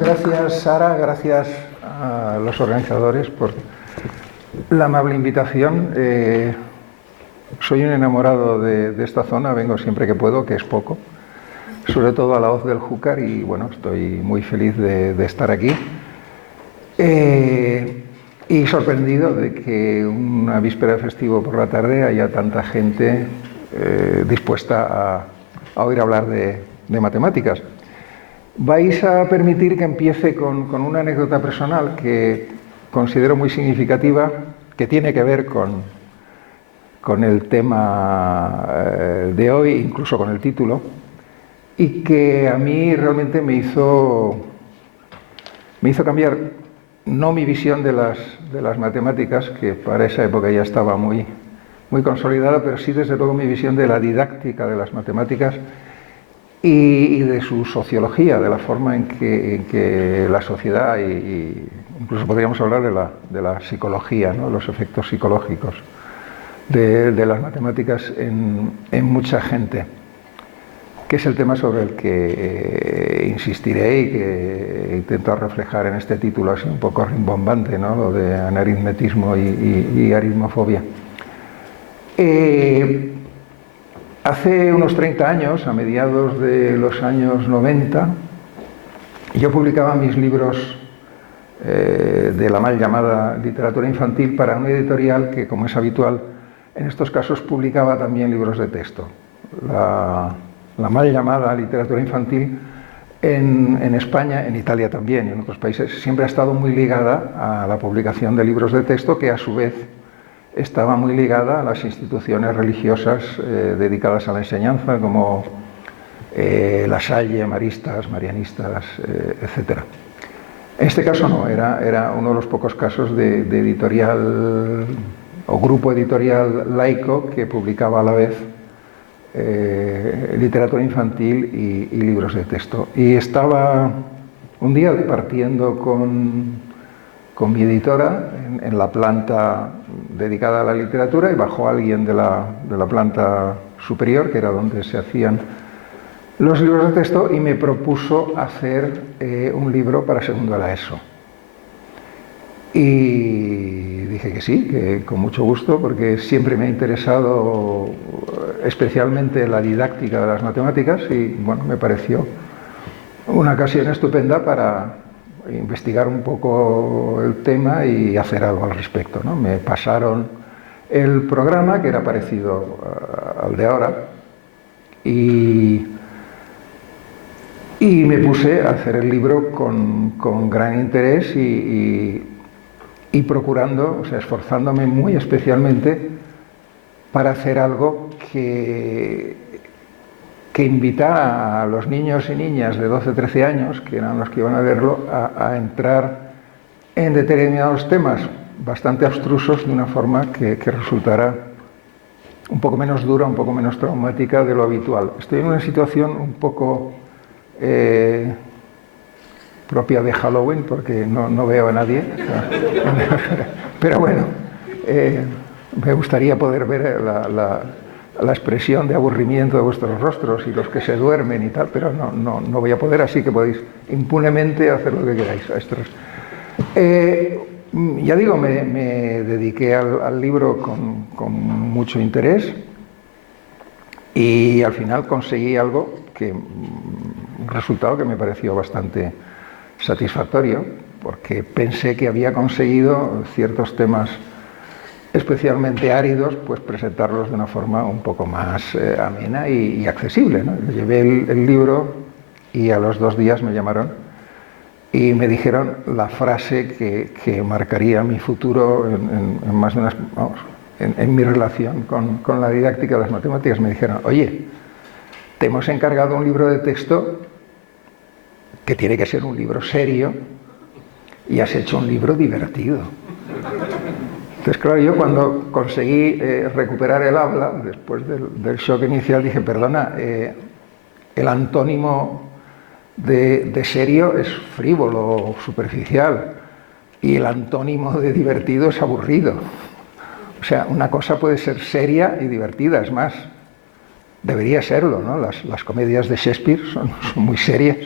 Gracias, Sara, gracias a los organizadores por la amable invitación. Soy un enamorado de esta zona, vengo siempre que puedo, que es poco, sobre todo a la hoz del Júcar, y bueno, estoy muy feliz de estar aquí. Y sorprendido de que una víspera de festivo por la tarde haya tanta gente dispuesta a oír hablar de matemáticas. Vais a permitir que empiece con una anécdota personal que considero muy significativa, que tiene que ver con el tema de hoy, incluso con el título, y que a mí realmente me hizo cambiar no mi visión de las matemáticas, que para esa época ya estaba muy consolidada, pero sí desde luego mi visión de la didáctica de las matemáticas y de su sociología, de la forma en que la sociedad, y incluso podríamos hablar de la psicología, ¿no? Los efectos psicológicos de las matemáticas en mucha gente, que es el tema sobre el que insistiré y que intento reflejar en este título así un poco rimbombante, ¿no? Lo de anaritmetismo y aritmofobia. Hace unos 30 años, a mediados de los años 90, yo publicaba mis libros de la mal llamada literatura infantil para una editorial que, como es habitual en estos casos, publicaba también libros de texto. La mal llamada literatura infantil en España, en Italia también y en otros países, siempre ha estado muy ligada a la publicación de libros de texto, que a su vez estaba muy ligada a las instituciones religiosas dedicadas a la enseñanza, como La Salle, Maristas, Marianistas, etc. En este caso no, era uno de los pocos casos de editorial o grupo editorial laico que publicaba a la vez literatura infantil y libros de texto. Y estaba un día departiendo con mi editora en la planta dedicada a la literatura, y bajó alguien de la planta superior, que era donde se hacían los libros de texto, y me propuso hacer un libro para segundo de la ESO. Y dije que sí, que con mucho gusto, porque siempre me ha interesado especialmente la didáctica de las matemáticas, y bueno, me pareció una ocasión estupenda para investigar un poco el tema y hacer algo al respecto, ¿no? Me pasaron el programa, que era parecido al de ahora, y me puse a hacer el libro con gran interés y procurando, o sea, esforzándome muy especialmente para hacer algo que invitara a los niños y niñas de 12-13 años, que eran los que iban a verlo, a entrar en determinados temas bastante abstrusos de una forma que resultara un poco menos dura, un poco menos traumática de lo habitual. Estoy en una situación un poco propia de Halloween, porque no veo a nadie, pero bueno, me gustaría poder ver la expresión de aburrimiento de vuestros rostros y los que se duermen y tal, pero no voy a poder, así que podéis impunemente hacer lo que queráis. Ya digo, me dediqué al libro con mucho interés, y al final conseguí algo un resultado que me pareció bastante satisfactorio, porque pensé que había conseguido ciertos temas especialmente áridos, pues presentarlos de una forma un poco más amena y accesible, ¿no? Llevé el libro y a los 2 días me llamaron y me dijeron la frase que marcaría mi futuro en más de unas, vamos, en mi relación con la didáctica de las matemáticas. Me dijeron: oye, te hemos encargado un libro de texto que tiene que ser un libro serio, y has hecho un libro divertido. Entonces, claro, yo cuando conseguí recuperar el habla, después del shock inicial, dije: perdona, el antónimo de serio es frívolo, superficial, y el antónimo de divertido es aburrido. O sea, una cosa puede ser seria y divertida, es más, debería serlo, ¿no? Las comedias de Shakespeare son muy serias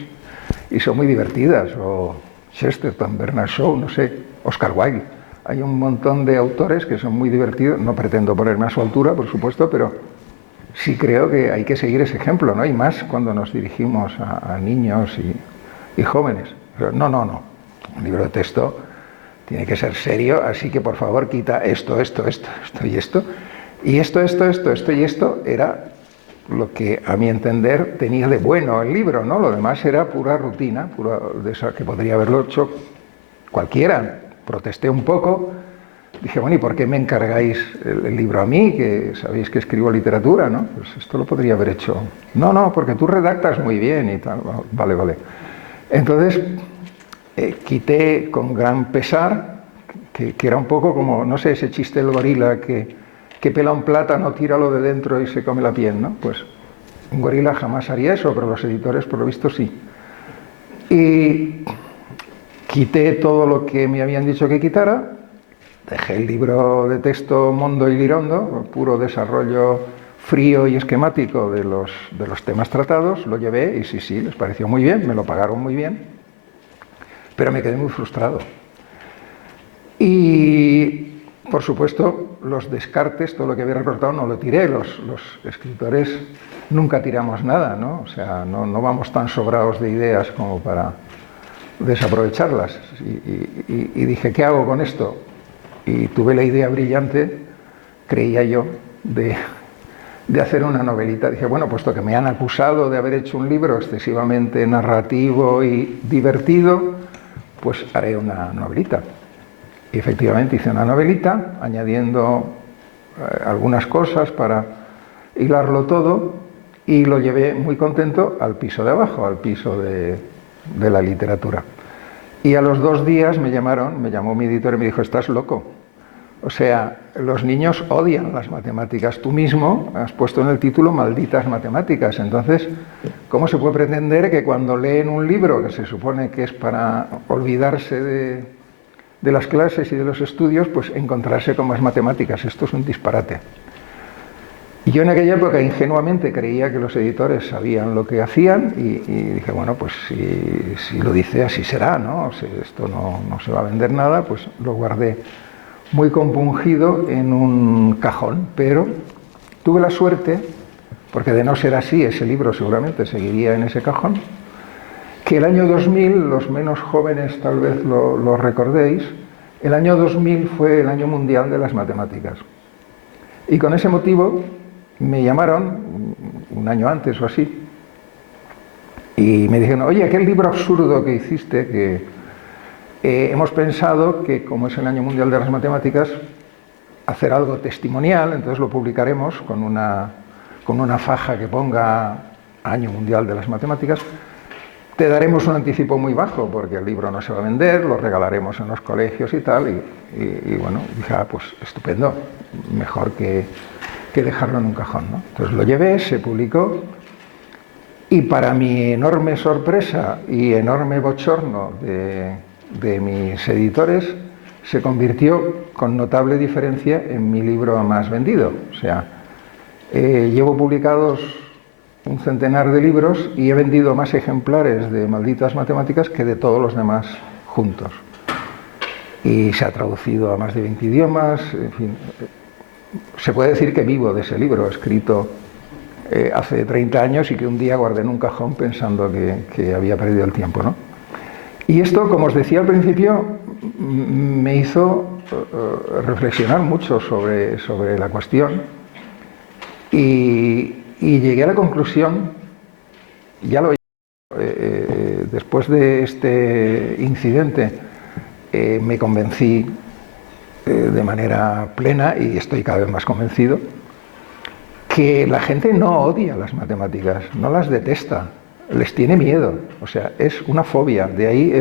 y son muy divertidas, o Chesterton, Bernard Shaw, no sé, Oscar Wilde. Hay un montón de autores que son muy divertidos, no pretendo ponerme a su altura, por supuesto, pero sí creo que hay que seguir ese ejemplo, ¿no? Y más cuando nos dirigimos a niños y jóvenes. Pero no, un libro de texto tiene que ser serio, así que por favor quita esto y esto. Y esto y esto era lo que a mi entender tenía de bueno el libro, ¿no? Lo demás era pura rutina, pura de esa que podría haberlo hecho cualquiera. Protesté un poco, dije, bueno, ¿y por qué me encargáis el libro a mí, que sabéis que escribo literatura, ¿no? Pues esto lo podría haber hecho. No, porque tú redactas muy bien y tal. Vale. Entonces, quité con gran pesar, que era un poco como, no sé, ese chiste del gorila que pela un plátano, tíralo de dentro y se come la piel, ¿no? Pues un gorila jamás haría eso, pero los editores por lo visto sí. Y quité todo lo que me habían dicho que quitara, dejé el libro de texto mondo y lirondo, puro desarrollo frío y esquemático de los temas tratados, lo llevé y sí, les pareció muy bien, me lo pagaron muy bien, pero me quedé muy frustrado. Y por supuesto, los descartes, todo lo que había recortado no lo tiré. Los escritores nunca tiramos nada, ¿no? O sea, no vamos tan sobrados de ideas como para desaprovecharlas. Y dije, ¿qué hago con esto? Y tuve la idea brillante, creía yo, de hacer una novelita. Dije, bueno, puesto que me han acusado de haber hecho un libro excesivamente narrativo y divertido, pues haré una novelita. Y efectivamente hice una novelita, añadiendo algunas cosas para hilarlo todo, y lo llevé muy contento al piso de abajo, al piso de la literatura. Y a los 2 días me llamó mi editor y me dijo, estás loco. O sea, los niños odian las matemáticas. Tú mismo has puesto en el título malditas matemáticas. Entonces, ¿cómo se puede pretender que cuando leen un libro que se supone que es para olvidarse de las clases y de los estudios, pues encontrarse con más matemáticas? Esto es un disparate. Y yo en aquella época ingenuamente creía que los editores sabían lo que hacían y dije, bueno, pues si lo dice así será, ¿no? Si esto no se va a vender nada, pues lo guardé muy compungido en un cajón, pero tuve la suerte, porque de no ser así ese libro seguramente seguiría en ese cajón, que el año 2000, los menos jóvenes tal vez lo recordéis, el año 2000 fue el año mundial de las matemáticas. Y con ese motivo me llamaron, un año antes o así, y me dijeron, oye, aquel libro absurdo que hiciste, que hemos pensado que como es el año mundial de las matemáticas, hacer algo testimonial, entonces lo publicaremos con una faja que ponga año mundial de las matemáticas. Te daremos un anticipo muy bajo porque el libro no se va a vender, lo regalaremos en los colegios y tal, y bueno, dije, pues estupendo, mejor que dejarlo en un cajón, ¿no? Entonces lo llevé, se publicó, y para mi enorme sorpresa y enorme bochorno de mis editores, se convirtió con notable diferencia en mi libro más vendido. O sea, llevo publicados un centenar de libros y he vendido más ejemplares de Malditas Matemáticas que de todos los demás juntos. Y se ha traducido a más de 20 idiomas, en fin. Se puede decir que vivo de ese libro, escrito hace 30 años y que un día guardé en un cajón pensando que había perdido el tiempo, ¿no? Y esto, como os decía al principio, me hizo reflexionar mucho sobre la cuestión y llegué a la conclusión, ya lo después de este incidente, me convencí de manera plena, y estoy cada vez más convencido, que la gente no odia las matemáticas, no las detesta, les tiene miedo, o sea, es una fobia, de ahí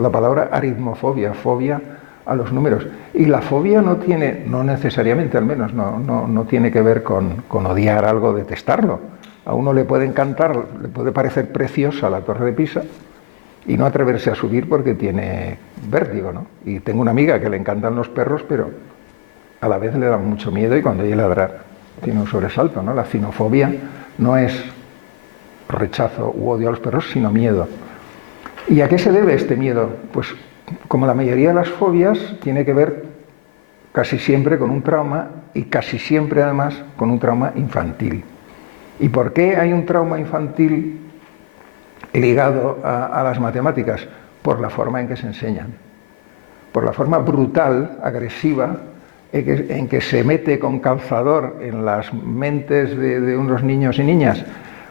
la palabra aritmofobia, fobia a los números. Y la fobia no tiene, no necesariamente al menos, no tiene que ver con odiar algo, detestarlo. A uno le puede encantar, le puede parecer preciosa la Torre de Pisa y no atreverse a subir porque tiene vértigo, ¿no? Y tengo una amiga que le encantan los perros, pero a la vez le da mucho miedo y cuando oye ladrar tiene un sobresalto, ¿no? La cinofobia no es rechazo u odio a los perros, sino miedo. ¿Y a qué se debe este miedo? Pues como la mayoría de las fobias, tiene que ver casi siempre con un trauma y casi siempre además con un trauma infantil. ¿Y por qué hay un trauma infantil ligado a las matemáticas? Por la forma en que se enseñan, por la forma brutal, agresiva, en que se mete con calzador en las mentes de unos niños y niñas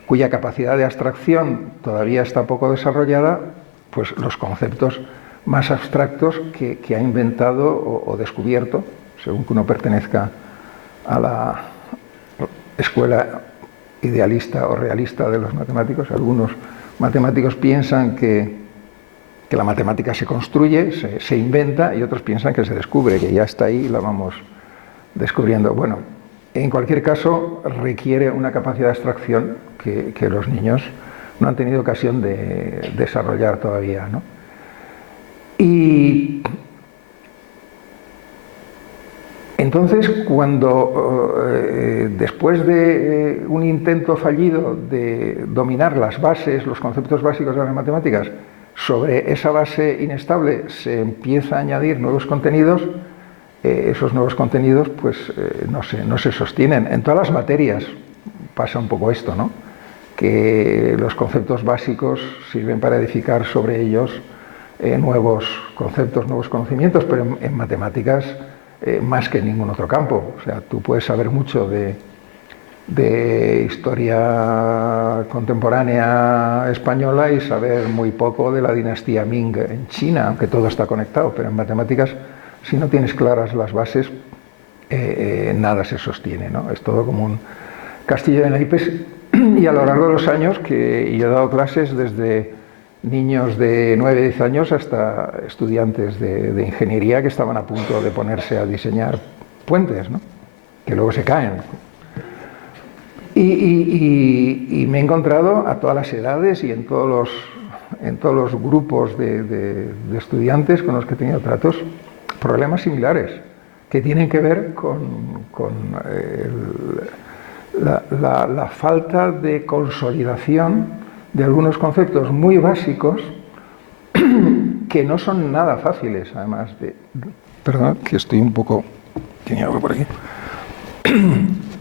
cuya capacidad de abstracción todavía está poco desarrollada, pues los conceptos más abstractos que ha inventado o descubierto, según que uno pertenezca a la escuela idealista o realista de los matemáticos. Algunos matemáticos piensan que la matemática se construye, se inventa, y otros piensan que se descubre, que ya está ahí y la vamos descubriendo. Bueno, en cualquier caso, requiere una capacidad de abstracción que los niños no han tenido ocasión de desarrollar todavía, ¿no? Y entonces, cuando después de un intento fallido de dominar las bases, los conceptos básicos de las matemáticas, sobre esa base inestable se empieza a añadir nuevos contenidos, esos nuevos contenidos pues no se sostienen. En todas las materias pasa un poco esto, ¿no? Que los conceptos básicos sirven para edificar sobre ellos nuevos conceptos, nuevos conocimientos, pero en matemáticas más que en ningún otro campo. O sea, tú puedes saber mucho de historia contemporánea española y saber muy poco de la dinastía Ming en China, aunque todo está conectado, pero en matemáticas, si no tienes claras las bases, nada se sostiene, ¿no? Es todo como un castillo de naipes. Y a lo largo de los años, que yo he dado clases desde niños de 9, 10 años hasta estudiantes de ingeniería que estaban a punto de ponerse a diseñar puentes, ¿no? Que luego se caen. Y me he encontrado a todas las edades y en todos los grupos de estudiantes con los que he tenido tratos, problemas similares, que tienen que ver con la falta de consolidación de algunos conceptos muy básicos que no son nada fáciles, además de... Perdón, que estoy un poco... Tenía algo por aquí.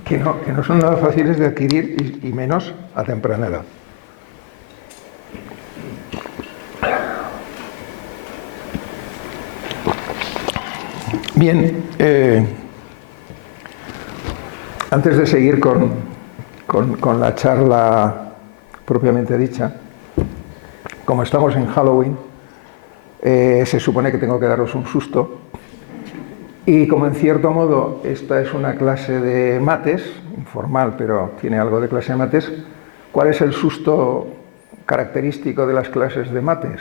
Que no son nada fáciles de adquirir y menos a temprana edad. Bien, antes de seguir con la charla propiamente dicha, como estamos en Halloween, se supone que tengo que daros un susto. Y como en cierto modo esta es una clase de mates, informal, pero tiene algo de clase de mates, ¿cuál es el susto característico de las clases de mates?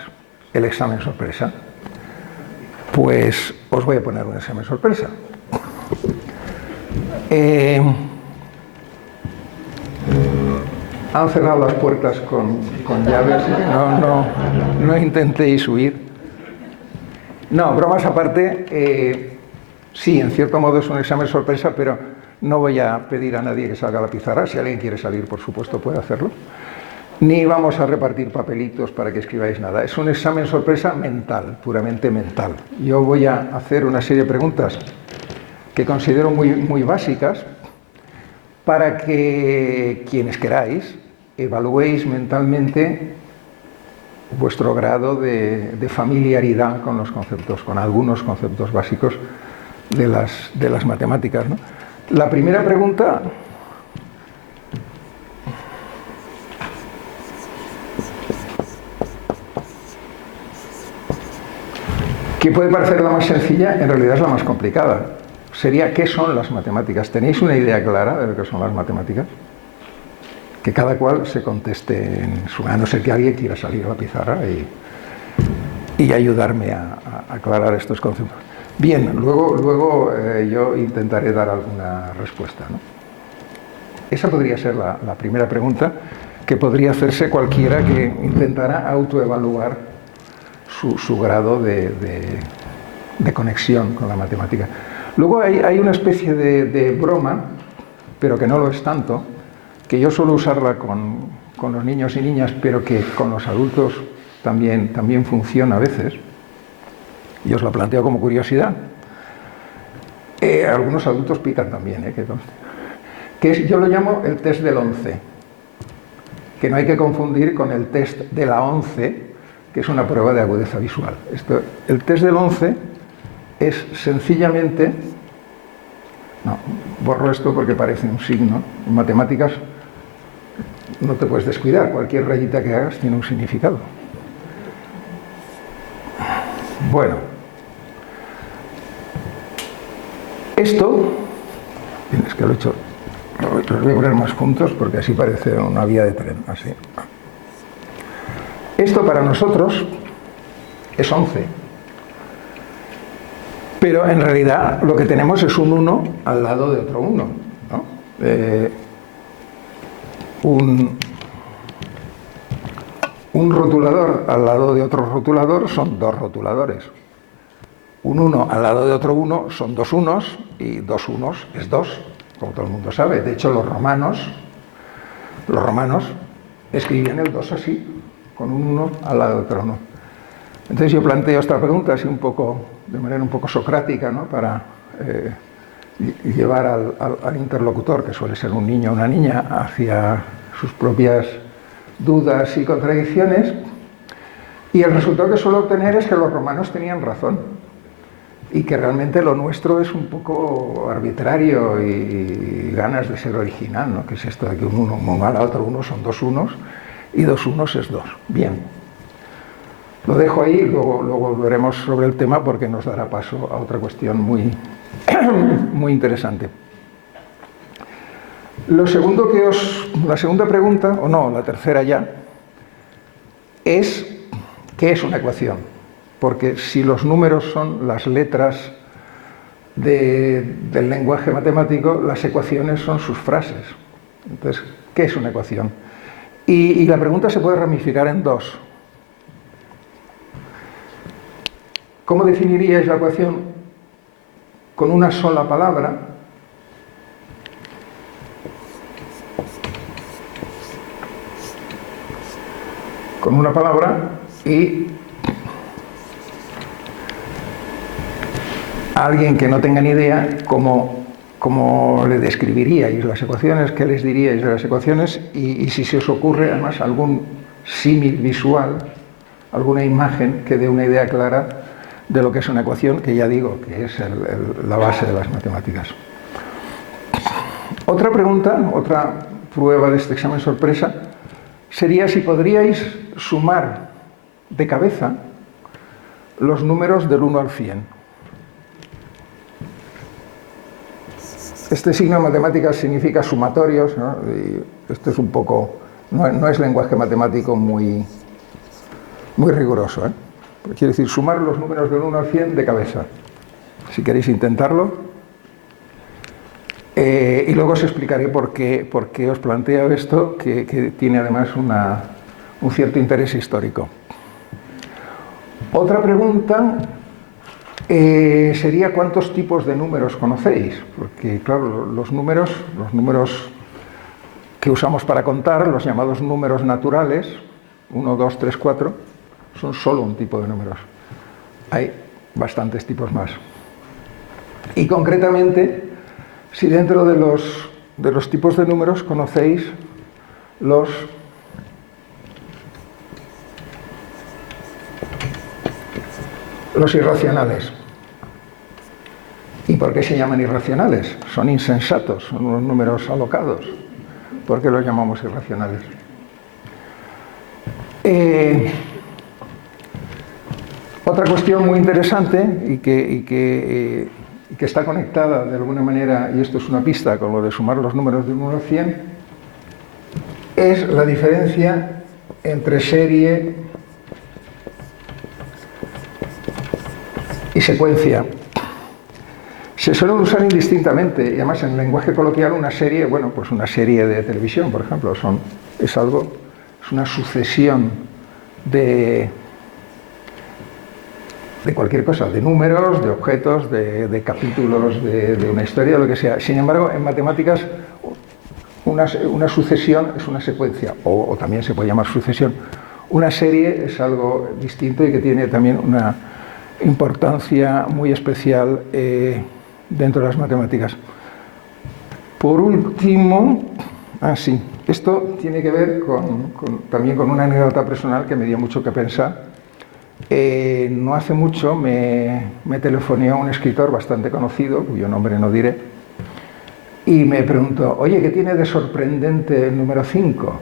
El examen sorpresa. Pues os voy a poner un examen sorpresa. Han cerrado las puertas con llaves, no intentéis huir. No, bromas aparte, sí, en cierto modo es un examen sorpresa, pero no voy a pedir a nadie que salga a la pizarra. Si alguien quiere salir, por supuesto, puede hacerlo. Ni vamos a repartir papelitos para que escribáis nada. Es un examen sorpresa mental, puramente mental. Yo voy a hacer una serie de preguntas que considero muy básicas para que quienes queráis evaluéis mentalmente vuestro grado de familiaridad con los conceptos, con algunos conceptos básicos de las matemáticas, ¿no? La primera pregunta que puede parecer la más sencilla, en realidad es la más complicada. Sería, ¿qué son las matemáticas? ¿Tenéis una idea clara de lo que son las matemáticas? Que cada cual se conteste en su... A no ser que alguien quiera salir a la pizarra y ayudarme a aclarar estos conceptos. Bien, luego yo intentaré dar alguna respuesta, ¿no? Esa podría ser la primera pregunta que podría hacerse cualquiera que intentara autoevaluar su grado de conexión con la matemática. Luego hay una especie de broma, pero que no lo es tanto, que yo suelo usarla con los niños y niñas, pero que con los adultos también funciona a veces, y os lo planteo como curiosidad. Algunos adultos pican también, yo lo llamo el test del 11, que no hay que confundir con el test de la 11, que es una prueba de agudeza visual. El test del 11 es sencillamente... No, borro esto porque parece un signo. En matemáticas no te puedes descuidar, cualquier rayita que hagas tiene un significado. Bueno, esto, es que lo he hecho, los voy a poner más juntos porque así parece una vía de tren, así. Esto para nosotros es 11, pero en realidad lo que tenemos es un 1 al lado de otro 1, ¿no? Un rotulador al lado de otro rotulador son dos rotuladores. Un 1 al lado de otro 1 son dos unos, y dos unos es 2, como todo el mundo sabe. De hecho, los romanos escribían el 2 así, con un 1 al lado de otro 1. Entonces yo planteo esta pregunta así de manera un poco socrática, ¿no? Para llevar al interlocutor, que suele ser un niño o una niña, hacia sus propias dudas y contradicciones, y el resultado que suelo obtener es que los romanos tenían razón y que realmente lo nuestro es un poco arbitrario y ganas de ser original, ¿no? Que es esto de que un 1 al otro 1 son dos unos y dos unos es 2. Bien, lo dejo ahí, luego volveremos sobre el tema porque nos dará paso a otra cuestión muy, muy interesante. La segunda pregunta, o no, la tercera ya, es ¿qué es una ecuación? Porque si los números son las letras del lenguaje matemático, las ecuaciones son sus frases. Entonces, ¿qué es una ecuación? Y la pregunta se puede ramificar en dos. ¿Cómo definiríais la ecuación con una sola palabra? Con una palabra, y a alguien que no tenga ni idea cómo le describiríais las ecuaciones, qué les diríais de las ecuaciones, y si se os ocurre además algún símil visual, alguna imagen que dé una idea clara de lo que es una ecuación, que ya digo que es la base de las matemáticas. Otra pregunta, otra prueba de este examen sorpresa, sería si podríais sumar de cabeza los números del 1 al 100. Este signo en matemáticas significa sumatorios, ¿no? Y esto es un poco, no es lenguaje matemático muy riguroso, ¿eh? Quiere decir sumar los números del 1 al 100 de cabeza. Si queréis intentarlo. Y luego os explicaré por qué os planteo esto, que tiene además un cierto interés histórico. Otra pregunta sería ¿cuántos tipos de números conocéis? Porque claro, los números que usamos para contar, los llamados números naturales, 1, 2, 3, 4, son solo un tipo de números. Hay bastantes tipos más. Y concretamente, si dentro de los tipos de números conocéis los irracionales. ¿Y por qué se llaman irracionales? Son insensatos, son unos números alocados. ¿Por qué los llamamos irracionales? Otra cuestión muy interesante y que está conectada de alguna manera, y esto es una pista con lo de sumar los números de 1 al 100, es la diferencia entre serie y secuencia. Se suelen usar indistintamente, y además en el lenguaje coloquial una serie, bueno, pues una serie de televisión, por ejemplo, es una sucesión de cualquier cosa, de números, de objetos, de capítulos, de una historia, lo que sea. Sin embargo, en matemáticas una sucesión es una secuencia, o también se puede llamar sucesión, Una serie es algo distinto y que tiene también una importancia muy especial dentro de las matemáticas. Por último, sí, esto tiene que ver también con una anécdota personal que me dio mucho que pensar. No hace mucho me telefoneó un escritor bastante conocido, cuyo nombre no diré, y me preguntó, oye, ¿qué tiene de sorprendente el número 5?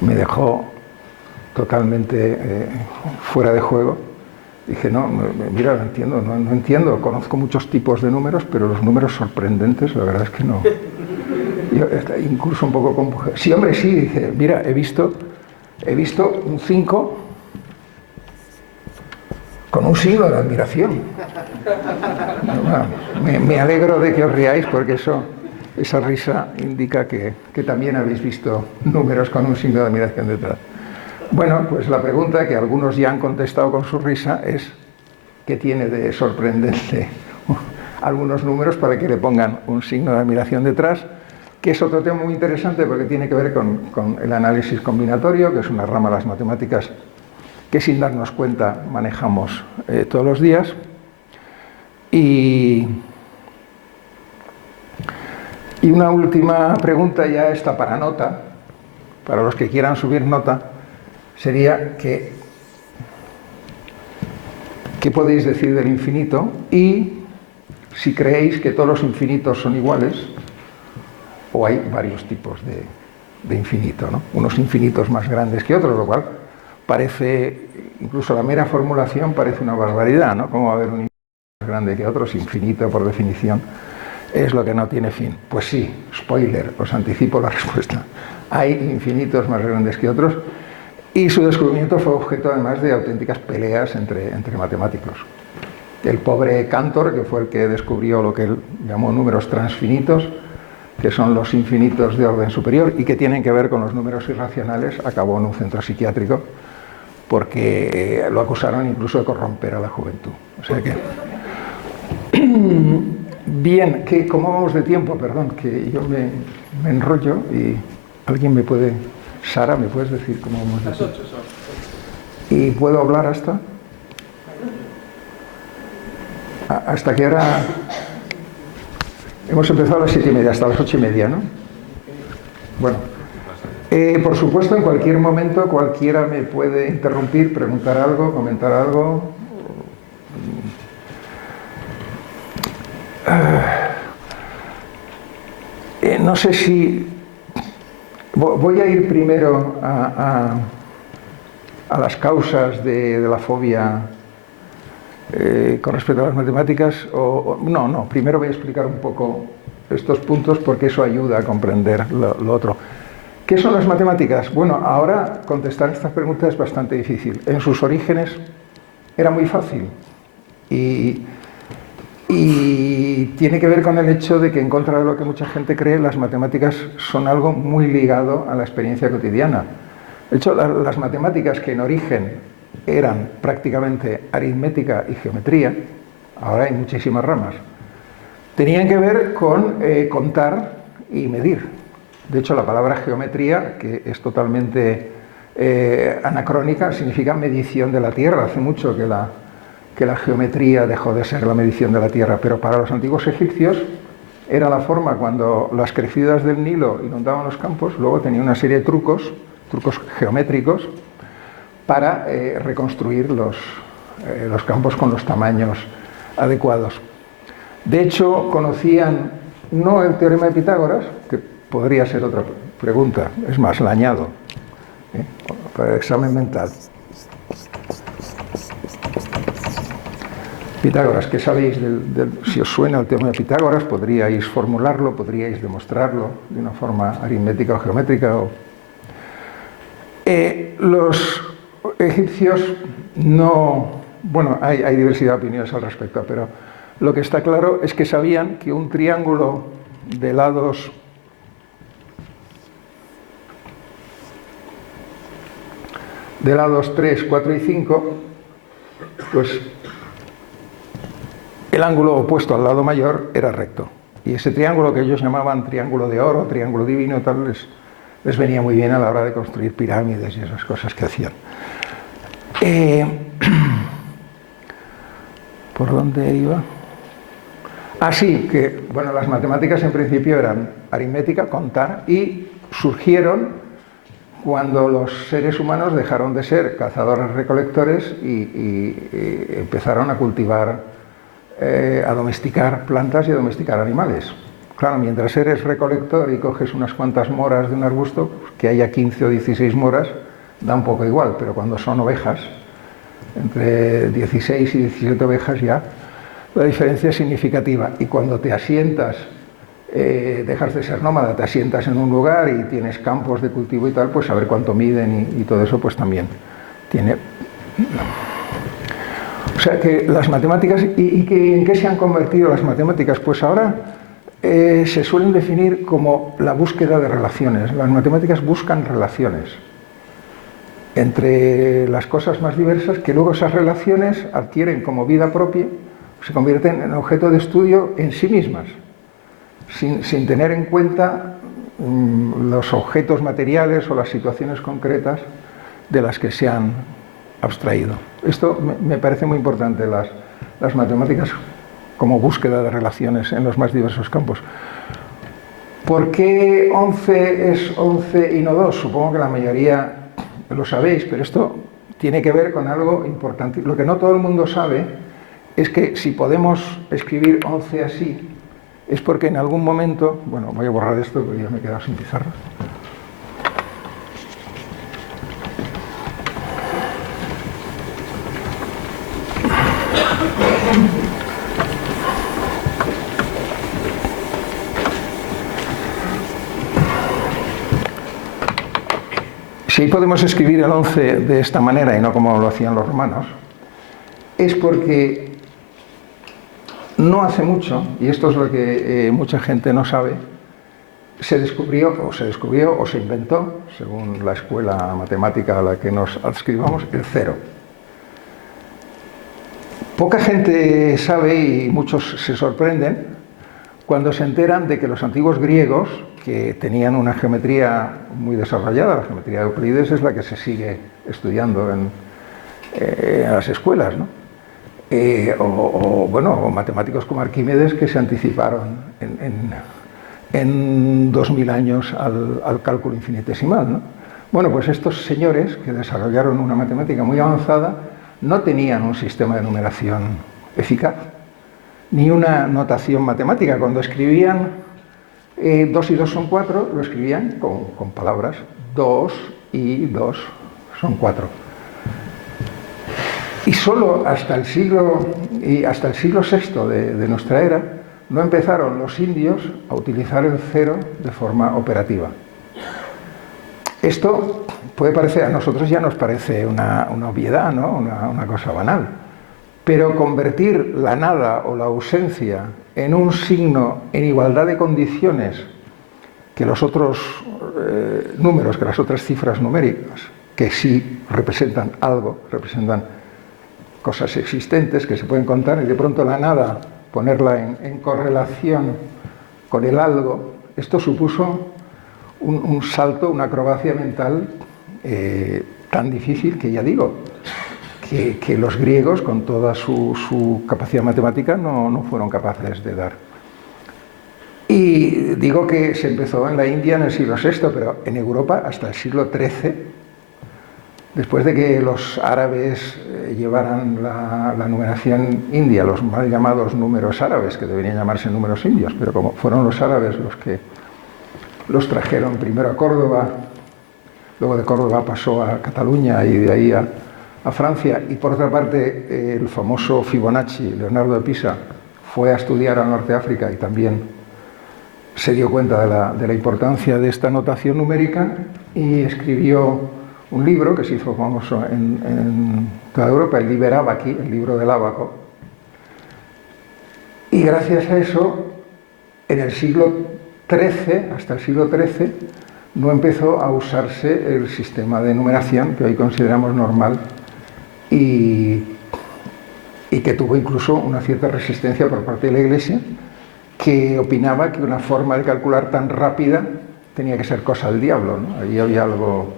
Me dejó totalmente fuera de juego. Dije, no, mira, no entiendo, conozco muchos tipos de números, pero los números sorprendentes, la verdad es que no. Yo, incluso un poco complejo. Sí, hombre, sí, dice, mira, he visto un 5 con un signo de admiración. Me alegro de que os riáis porque esa risa indica que también habéis visto números con un signo de admiración detrás. Bueno, pues la pregunta que algunos ya han contestado con su risa es ¿qué tiene de sorprendente algunos números para que le pongan un signo de admiración detrás? Que es otro tema muy interesante porque tiene que ver con el análisis combinatorio, que es una rama de las matemáticas que sin darnos cuenta manejamos todos los días. Y una última pregunta, ya está para nota, para los que quieran subir nota, sería ¿qué podéis decir del infinito? Y si creéis que todos los infinitos son iguales, o hay varios tipos de infinito, ¿no? Unos infinitos más grandes que otros, lo cual parece, incluso la mera formulación parece una barbaridad, ¿no? ¿Cómo va a haber un infinito más grande que otro? Si infinito, por definición, es lo que no tiene fin. Pues sí, spoiler, os anticipo la respuesta. Hay infinitos más grandes que otros y su descubrimiento fue objeto además de auténticas peleas entre matemáticos. El pobre Cantor, que fue el que descubrió lo que él llamó números transfinitos, que son los infinitos de orden superior y que tienen que ver con los números irracionales, acabó en un centro psiquiátrico porque lo acusaron incluso de corromper a la juventud. O sea que... Bien, ¿cómo vamos de tiempo? Perdón, que yo me enrollo y alguien me puede... Sara, ¿me puedes decir cómo vamos de tiempo? Las 8 son. ¿Y puedo hablar hasta? ¿Hasta qué hora? Hemos empezado a las 7:30, hasta las 8:30, ¿no? Bueno, por supuesto, en cualquier momento cualquiera me puede interrumpir, preguntar algo, comentar algo. No sé si... Voy a ir primero a las causas de la fobia con respecto a las matemáticas, no, primero voy a explicar un poco estos puntos porque eso ayuda a comprender lo otro. ¿Qué son las matemáticas? Bueno, ahora contestar estas preguntas es bastante difícil. En sus orígenes era muy fácil y tiene que ver con el hecho de que, en contra de lo que mucha gente cree, las matemáticas son algo muy ligado a la experiencia cotidiana. De hecho, las matemáticas, que en origen eran prácticamente aritmética y geometría, ahora hay muchísimas ramas, tenían que ver con contar y medir. De hecho, la palabra geometría, que es totalmente anacrónica, significa medición de la Tierra. Hace mucho que la geometría dejó de ser la medición de la Tierra, pero para los antiguos egipcios era la forma cuando las crecidas del Nilo inundaban los campos. Luego tenía una serie de trucos geométricos para reconstruir los campos con los tamaños adecuados. De hecho, conocían no el teorema de Pitágoras, que podría ser otra pregunta, es más, la añado para el examen mental. Pitágoras, ¿qué sabéis si os suena el teorema de Pitágoras? ¿Podríais formularlo, podríais demostrarlo de una forma aritmética o geométrica? Los egipcios no... Bueno, hay diversidad de opiniones al respecto, pero lo que está claro es que sabían que un triángulo de lados de lados 3, 4 y 5, pues el ángulo opuesto al lado mayor era recto. Y ese triángulo, que ellos llamaban triángulo de oro, triángulo divino, tal, les venía muy bien a la hora de construir pirámides y esas cosas que hacían. ¿Por dónde iba? Ah, sí, que bueno, las matemáticas en principio eran aritmética, contar, y surgieron cuando los seres humanos dejaron de ser cazadores-recolectores y empezaron a cultivar, a domesticar plantas y a domesticar animales. Claro, mientras eres recolector y coges unas cuantas moras de un arbusto, que haya 15 o 16 moras, da un poco igual, pero cuando son ovejas, entre 16 y 17 ovejas ya, la diferencia es significativa. Y cuando te asientas, dejas de ser nómada, te asientas en un lugar y tienes campos de cultivo y tal, pues saber cuánto miden y todo eso, pues también tiene... O sea, que las matemáticas, ¿en qué se han convertido las matemáticas? Pues ahora se suelen definir como la búsqueda de relaciones. Las matemáticas buscan relaciones entre las cosas más diversas, que luego esas relaciones adquieren como vida propia, se convierten en objeto de estudio en sí mismas, sin tener en cuenta los objetos materiales o las situaciones concretas de las que se han abstraído. Esto me parece muy importante, las matemáticas como búsqueda de relaciones en los más diversos campos. ¿Por qué 11 es 11 y no 2? Supongo que la mayoría lo sabéis, pero esto tiene que ver con algo importante. Lo que no todo el mundo sabe es que si podemos escribir 11 así, es porque en algún momento... Bueno, voy a borrar esto porque ya me he quedado sin pizarra. Si podemos escribir el 11 de esta manera y no como lo hacían los romanos, es porque no hace mucho, y esto es lo que mucha gente no sabe, se descubrió o se inventó, según la escuela matemática a la que nos adscribamos, el cero. Poca gente sabe y muchos se sorprenden cuando se enteran de que los antiguos griegos, que tenían una geometría muy desarrollada, la geometría de Euclides es la que se sigue estudiando en las escuelas, ¿no? O matemáticos como Arquímedes, que se anticiparon en 2000 años al cálculo infinitesimal, ¿no? Bueno, pues estos señores que desarrollaron una matemática muy avanzada no tenían un sistema de numeración eficaz, ni una notación matemática. Cuando escribían 2 y 2 son 4, lo escribían con palabras 2 y 2 son 4. Y solo hasta el siglo VI de nuestra era no empezaron los indios a utilizar el cero de forma operativa. Esto puede parecer, a nosotros ya nos parece una obviedad, ¿no? Una cosa banal, pero convertir la nada o la ausencia en un signo en igualdad de condiciones que los otros números, que las otras cifras numéricas, que sí representan algo, representan cosas existentes que se pueden contar, y de pronto la nada ponerla en correlación con el algo, esto supuso un salto, una acrobacia mental tan difícil que ya digo, que los griegos con toda su capacidad matemática no fueron capaces de dar. Y digo que se empezó en la India en el siglo VI, pero en Europa hasta el siglo XIII, después de que los árabes llevaran la numeración india, los mal llamados números árabes, que deberían llamarse números indios, pero como fueron los árabes los que los trajeron primero a Córdoba, luego de Córdoba pasó a Cataluña y de ahí a Francia, y por otra parte el famoso Fibonacci, Leonardo de Pisa, fue a estudiar al norte de África y también se dio cuenta de la importancia de esta notación numérica y escribió un libro que se hizo famoso en toda Europa, el Liber Abaci, el libro del ábaco. Y gracias a eso, en el siglo XIII, hasta el siglo XIII, no empezó a usarse el sistema de numeración que hoy consideramos normal y que tuvo incluso una cierta resistencia por parte de la Iglesia, que opinaba que una forma de calcular tan rápida tenía que ser cosa del diablo, ¿no? Ahí había algo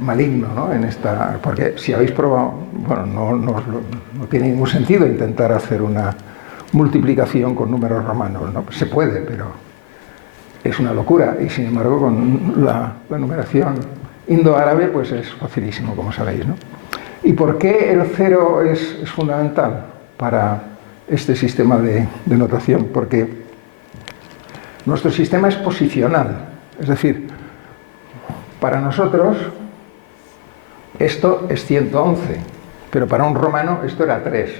maligno, ¿no? En esta, porque si habéis probado, bueno, no tiene ningún sentido intentar hacer una multiplicación con números romanos, ¿no? Se puede, pero es una locura, y sin embargo con la numeración indoárabe pues es facilísimo, como sabéis, ¿no? ¿Y por qué el cero es fundamental para este sistema de notación? Porque nuestro sistema es posicional, es decir, para nosotros esto es 111, pero para un romano esto era 3.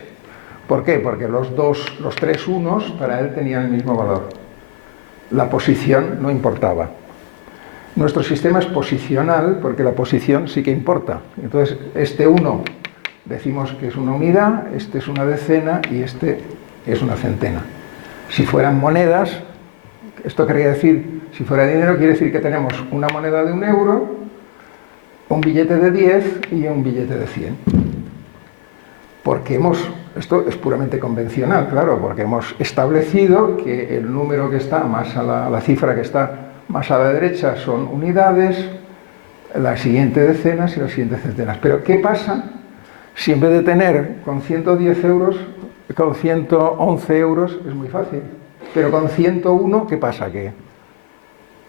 ¿Por qué? Porque los tres unos para él tenían el mismo valor. La posición no importaba. Nuestro sistema es posicional porque la posición sí que importa. Entonces, este 1 decimos que es una unidad, este es una decena y este es una centena. Si fueran monedas, esto querría decir, si fuera dinero, quiere decir que tenemos una moneda de 1 euro, un billete de 10 y un billete de 100. Porque esto es puramente convencional, claro, porque hemos establecido que el número que está más la cifra que está más a la derecha son unidades, la siguiente decenas y las siguientes centenas. Pero ¿qué pasa si en vez de tener con 110 euros, con 111 euros, es muy fácil, pero con 101, ¿qué pasa? Que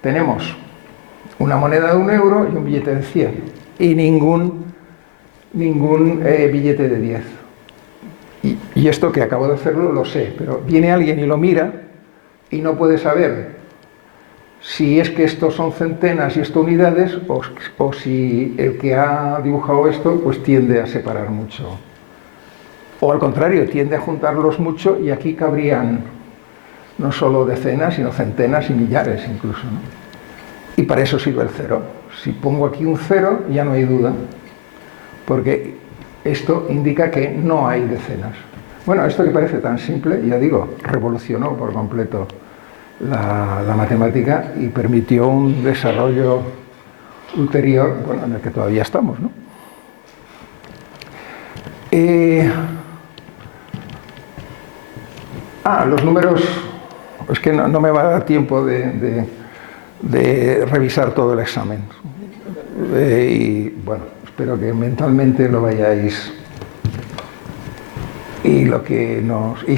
tenemos una moneda de 1 euro y un billete de 100 y ningún billete de 10. Y esto que acabo de hacerlo lo sé, pero viene alguien y lo mira y no puede saber si es que estos son centenas y esto unidades o si el que ha dibujado esto pues tiende a separar mucho. O al contrario, tiende a juntarlos mucho y aquí cabrían no solo decenas, sino centenas y millares incluso, ¿no? Y para eso sirve el cero. Si pongo aquí un cero ya no hay duda, porque esto indica que no hay decenas. Bueno, esto que parece tan simple, ya digo, revolucionó por completo la matemática y permitió un desarrollo ulterior, bueno, en el que todavía estamos, ¿no? Los números, es que no me va a dar tiempo de revisar todo el examen. Y bueno, espero que mentalmente lo vayáis. Y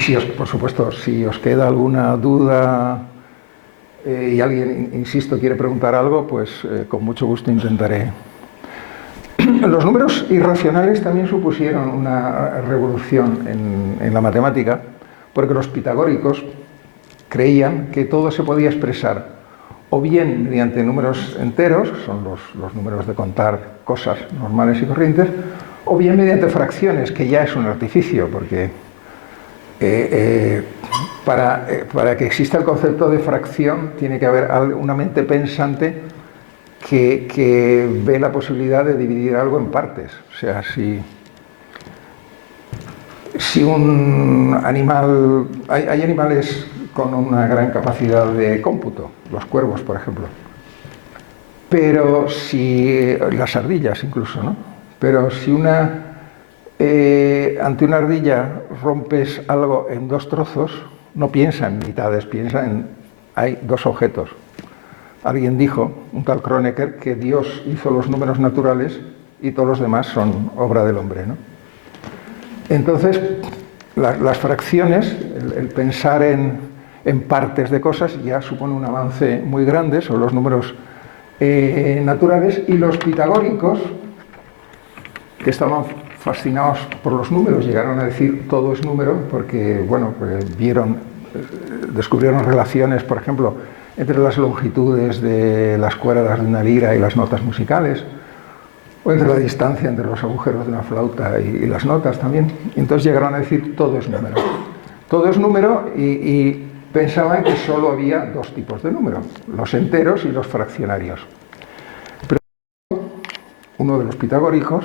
si por supuesto, si os queda alguna duda y alguien, insisto, quiere preguntar algo, pues con mucho gusto intentaré. Los números irracionales también supusieron una revolución en la matemática, porque los pitagóricos creían que todo se podía expresar o bien mediante números enteros, son los números de contar cosas normales y corrientes, o bien mediante fracciones, que ya es un artificio, porque para que exista el concepto de fracción tiene que haber una mente pensante que ve la posibilidad de dividir algo en partes. O sea, si un animal... Hay animales con una gran capacidad de cómputo, los cuervos, por ejemplo. Pero si... las ardillas incluso, ¿no? Pero si ante una ardilla rompes algo en 2 trozos, no piensa en mitades, piensa en... hay 2 objetos. Alguien dijo, un tal Kronecker, que Dios hizo los números naturales y todos los demás son obra del hombre, ¿no? Entonces, las fracciones, el pensar en partes de cosas ya supone un avance muy grande sobre los números naturales, y los pitagóricos, que estaban fascinados por los números, llegaron a decir todo es número, porque, bueno, pues descubrieron relaciones, por ejemplo, entre las longitudes de las cuerdas de una lira y las notas musicales, o entre la distancia entre los agujeros de una flauta y las notas también. Entonces llegaron a decir todo es número. Todo es número, y pensaban que solo había 2 tipos de número, los enteros y los fraccionarios. Pero uno de los pitagóricos,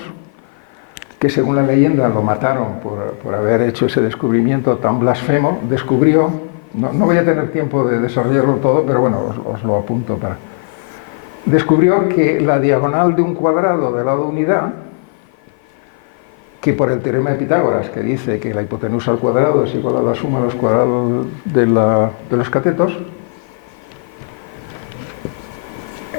que según la leyenda lo mataron por haber hecho ese descubrimiento tan blasfemo, descubrió, no voy a tener tiempo de desarrollarlo todo, pero bueno, os lo apunto descubrió que la diagonal de un cuadrado de lado unidad, que por el teorema de Pitágoras, que dice que la hipotenusa al cuadrado es igual a la suma de los cuadrados de los catetos,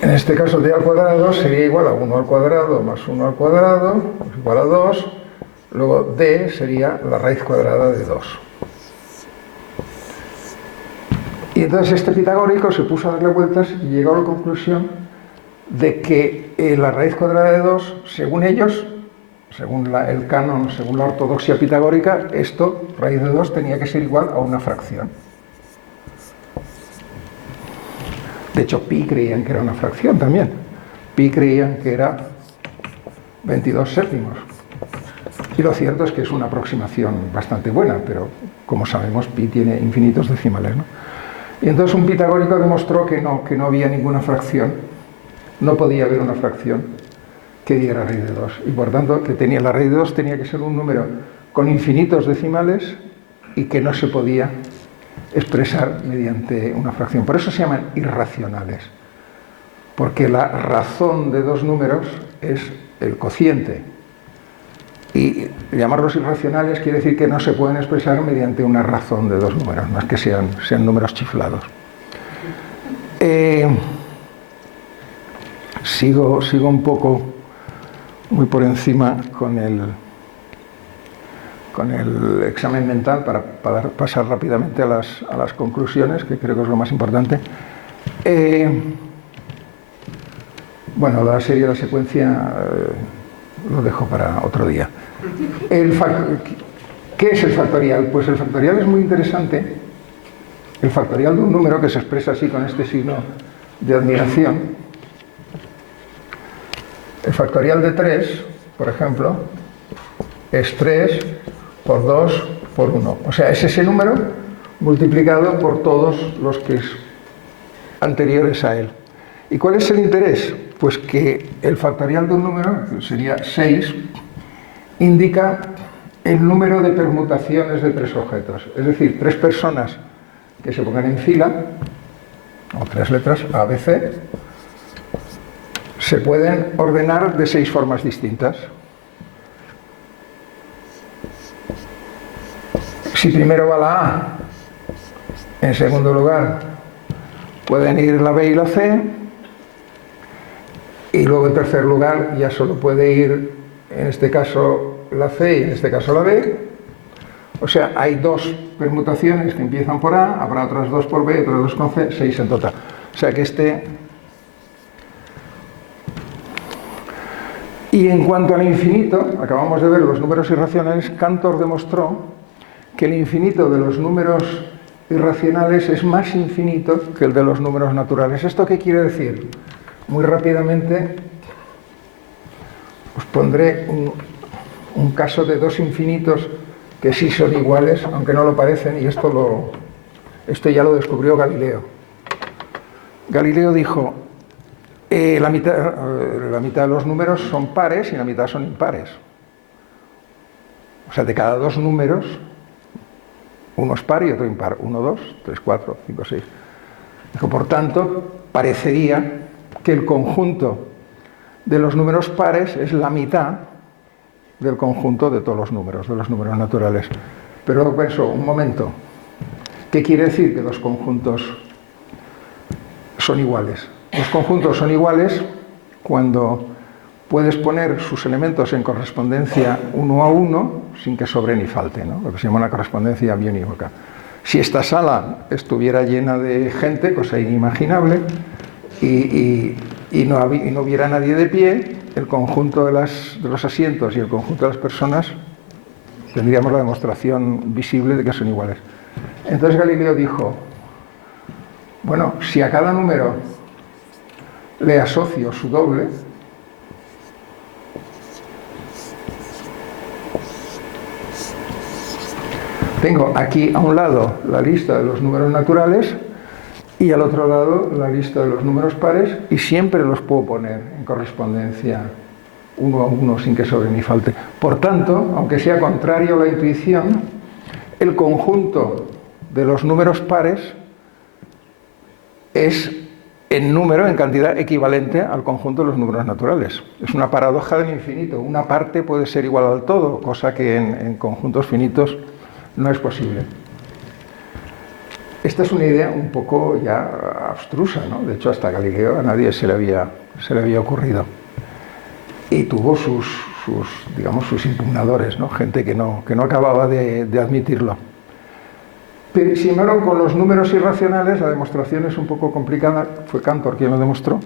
En este caso d al cuadrado sería igual a 1 al cuadrado más 1 al cuadrado, es igual a 2. Luego d sería la raíz cuadrada de 2. Y entonces este pitagórico se puso a darle vueltas y llegó a la conclusión de que la raíz cuadrada de 2, según ellos, según el canon, según la ortodoxia pitagórica, esto, raíz de 2, tenía que ser igual a una fracción. De hecho, pi creían que era una fracción también. Pi creían que era 22 séptimos. Y lo cierto es que es una aproximación bastante buena, pero como sabemos, pi tiene infinitos decimales, ¿no? Y entonces un pitagórico demostró que no había ninguna fracción, no podía haber una fracción que diera raíz de 2. Y por tanto, la raíz de 2 tenía que ser un número con infinitos decimales y que no se podía expresar mediante una fracción. Por eso se llaman irracionales, porque la razón de dos números es el cociente. Y llamarlos irracionales quiere decir que no se pueden expresar mediante una razón de dos números, no es que sean números chiflados. Sigo un poco, muy por encima con el examen mental para pasar rápidamente a las conclusiones, que creo que es lo más importante. Bueno, la serie de la secuencia lo dejo para otro día. ¿Qué es el factorial? Pues el factorial es muy interesante. El factorial de un número, que se expresa así con este signo de admiración. El factorial de 3, por ejemplo, es 3 por 2 por 1. O sea, es ese número multiplicado por todos los que es anteriores a él. ¿Y cuál es el interés? Pues que el factorial de un número, que sería 6, indica el número de permutaciones de tres objetos. Es decir, tres personas que se pongan en fila, o tres letras, A, B, C, se pueden ordenar de 6 formas distintas. Si primero va la A, en segundo lugar pueden ir la B y la C, y luego en tercer lugar ya solo puede ir, en este caso, la C y en este caso la B. O sea, hay 2 permutaciones que empiezan por A, habrá otras 2 por B, otras 2 con C, 6 en total. O sea que Y en cuanto al infinito, acabamos de ver los números irracionales, Cantor demostró que el infinito de los números irracionales es más infinito que el de los números naturales. ¿Esto qué quiere decir? Muy rápidamente os pondré un caso de 2 infinitos que sí son iguales, aunque no lo parecen, y esto ya lo descubrió Galileo. Galileo dijo, la mitad de los números son pares y la mitad son impares. O sea, de cada 2 números, uno es par y otro impar. 1, 2, 3, 4, 5, 6. Dijo, por tanto, parecería que el conjunto de los números pares es la mitad del conjunto de todos los números naturales. Pero luego pensó, un momento, ¿qué quiere decir que los conjuntos son iguales? Los conjuntos son iguales cuando puedes poner sus elementos en correspondencia uno a uno sin que sobre ni falte, ¿no? Lo que se llama una correspondencia biunívoca. Si esta sala estuviera llena de gente, cosa inimaginable, y no hubiera nadie de pie, el conjunto de los asientos y el conjunto de las personas tendríamos la demostración visible de que son iguales. Entonces Galileo dijo, bueno, si a cada número le asocio su doble, tengo aquí a un lado la lista de los números naturales y al otro lado la lista de los números pares, y siempre los puedo poner en correspondencia uno a uno sin que sobre ni falte. Por tanto, aunque sea contrario a la intuición, el conjunto de los números pares es en número, en cantidad equivalente al conjunto de los números naturales. Es una paradoja del infinito. Una parte puede ser igual al todo, cosa que en conjuntos finitos no es posible. esta es una idea un poco ya abstrusa, ¿no? De hecho, hasta Galileo a nadie se le había ocurrido. Y tuvo digamos, sus impugnadores, ¿no? Gente que no acababa de admitirlo. Pero, sin embargo, con los números irracionales la demostración es un poco complicada. Fue Cantor quien lo demostró.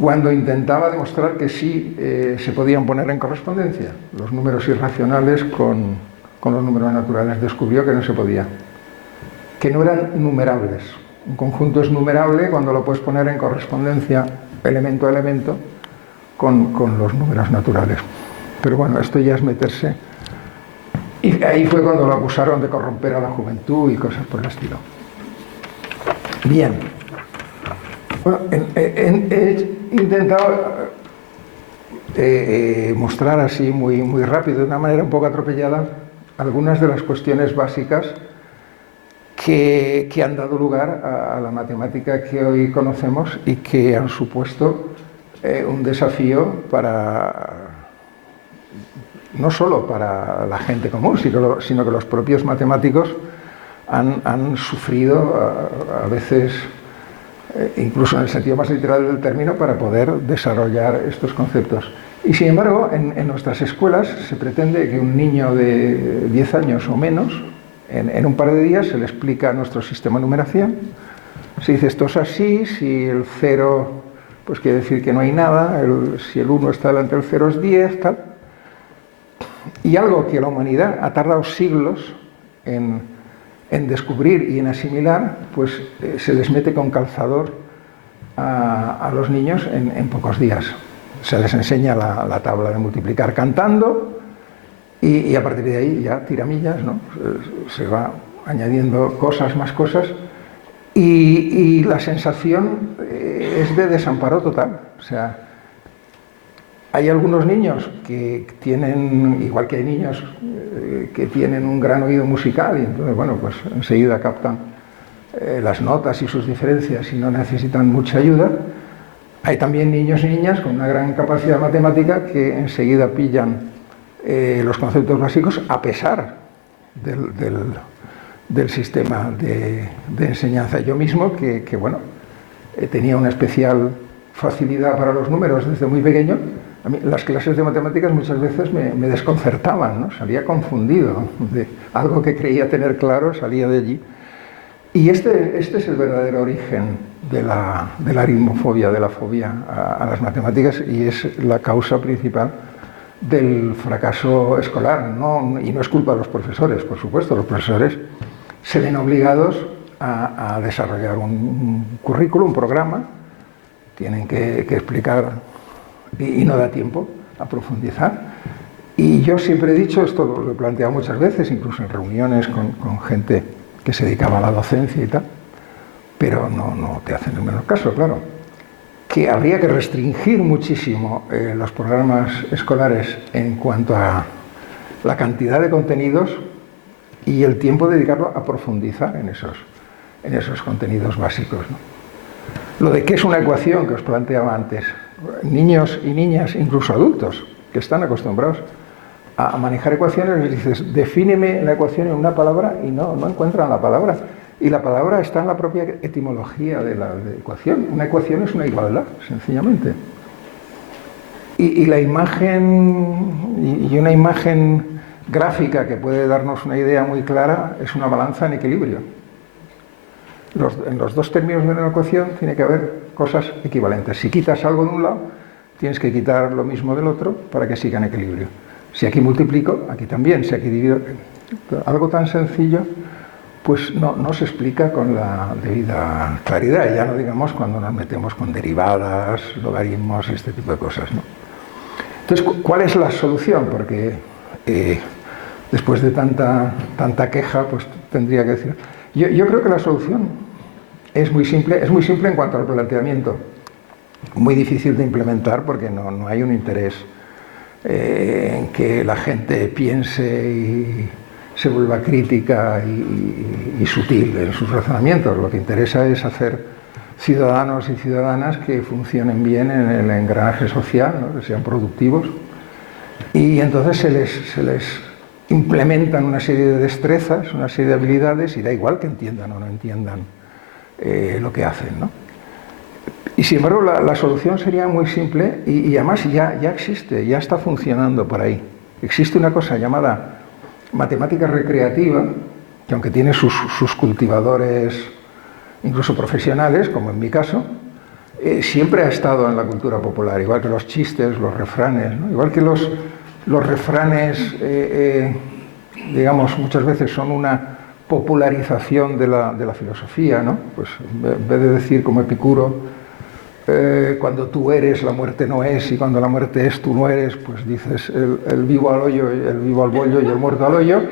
Cuando intentaba demostrar que sí se podían poner en correspondencia los números irracionales con los números naturales, descubrió que no se podía, que no eran numerables. Un conjunto es numerable cuando lo puedes poner en correspondencia elemento a elemento con los números naturales. Pero bueno, esto ya es meterse. Y ahí fue cuando lo acusaron de corromper a la juventud y cosas por el estilo. Bien. Bueno, he intentado mostrar así muy rápido, de una manera un poco atropellada, algunas de las cuestiones básicas que han dado lugar a la matemática que hoy conocemos y que han supuesto un desafío no solo para la gente común, sino que los propios matemáticos han sufrido a veces, incluso en el sentido más literal del término, para poder desarrollar estos conceptos. Y sin embargo, en nuestras escuelas se pretende que un niño de 10 años o menos, en un par de días, se le explica nuestro sistema de numeración. Se dice esto es así, si el 0 pues quiere decir que no hay nada, si el 1 está delante del 0 es 10, tal. Y algo que la humanidad ha tardado siglos en descubrir y en asimilar, pues se les mete con calzador a los niños en pocos días. Se les enseña la tabla de multiplicar cantando y a partir de ahí ya tiramillas, ¿no? Se va añadiendo cosas, más cosas, y la sensación es de desamparo total. O sea, hay algunos niños que tienen, igual que hay niños que tienen un gran oído musical y entonces, bueno, pues enseguida captan las notas y sus diferencias y no necesitan mucha ayuda. Hay también niños y niñas con una gran capacidad matemática que enseguida pillan los conceptos básicos a pesar del sistema de enseñanza. Yo mismo, que bueno, tenía una especial facilidad para los números desde muy pequeño, a mí las clases de matemáticas muchas veces me desconcertaban, ¿no? Salía confundido. De algo que creía tener claro salía de allí. Y este es el verdadero origen de la aritmofobia, de la fobia a las matemáticas, y es la causa principal del fracaso escolar. Y no es culpa de los profesores, por supuesto. Los profesores se ven obligados a desarrollar un currículum, un programa, tienen que explicar y no da tiempo a profundizar. Y yo siempre he dicho, esto lo he planteado muchas veces, incluso en reuniones con gente que se dedicaba a la docencia y tal, pero no te hacen el menor caso, claro, que habría que restringir muchísimo los programas escolares en cuanto a la cantidad de contenidos y el tiempo dedicarlo a profundizar en esos contenidos básicos, ¿no? Lo de qué es una ecuación que os planteaba antes, niños y niñas, incluso adultos, que están acostumbrados a manejar ecuaciones, les dices, defíneme la ecuación en una palabra y no encuentran la palabra. Y la palabra está en la propia etimología de la ecuación. Una ecuación es una igualdad, sencillamente. Y la imagen, y una imagen gráfica que puede darnos una idea muy clara, es una balanza en equilibrio. En los dos términos de una ecuación tiene que haber cosas equivalentes. Si quitas algo de un lado, tienes que quitar lo mismo del otro para que siga en equilibrio. Si aquí multiplico, aquí también. Si aquí divido, algo tan sencillo, pues no se explica con la debida claridad. Ya no digamos cuando nos metemos con derivadas, logaritmos, este tipo de cosas, ¿no? Entonces, ¿cuál es la solución? Porque después de tanta queja, pues tendría que decir... Yo creo que la solución es muy simple en cuanto al planteamiento. Muy difícil de implementar porque no hay un interés en que la gente piense y se vuelva crítica y sutil en sus razonamientos. Lo que interesa es hacer ciudadanos y ciudadanas que funcionen bien en el engranaje social, ¿no? Que sean productivos. Y entonces se les implementan una serie de destrezas, una serie de habilidades, y da igual que entiendan o no entiendan lo que hacen, ¿no? Y sin embargo la solución sería muy simple y además ya existe, ya está funcionando por ahí. Existe una cosa llamada matemática recreativa, que aunque tiene sus cultivadores incluso profesionales, como en mi caso, siempre ha estado en la cultura popular, igual que los chistes, los refranes, ¿no? Igual que los refranes, digamos, muchas veces son una popularización de la filosofía, ¿no? Pues en vez de decir como Epicuro, cuando tú eres, la muerte no es, y cuando la muerte es, tú no eres, pues dices el vivo al hoyo, el vivo al bollo y el muerto al hoyo,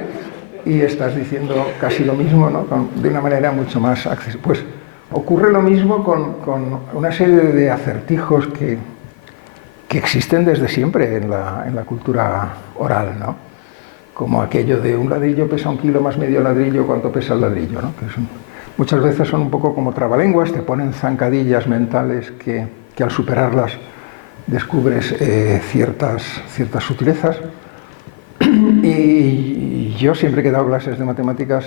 y estás diciendo casi lo mismo, ¿no? De una manera mucho más accesible. Pues ocurre lo mismo con una serie de acertijos que existen desde siempre en la cultura oral, ¿no? Como aquello de un ladrillo pesa 1 kilo más medio ladrillo, ¿cuánto pesa el ladrillo?, ¿no? Muchas veces son un poco como trabalenguas, te ponen zancadillas mentales que al superarlas descubres ciertas sutilezas. Y yo siempre que he dado clases de matemáticas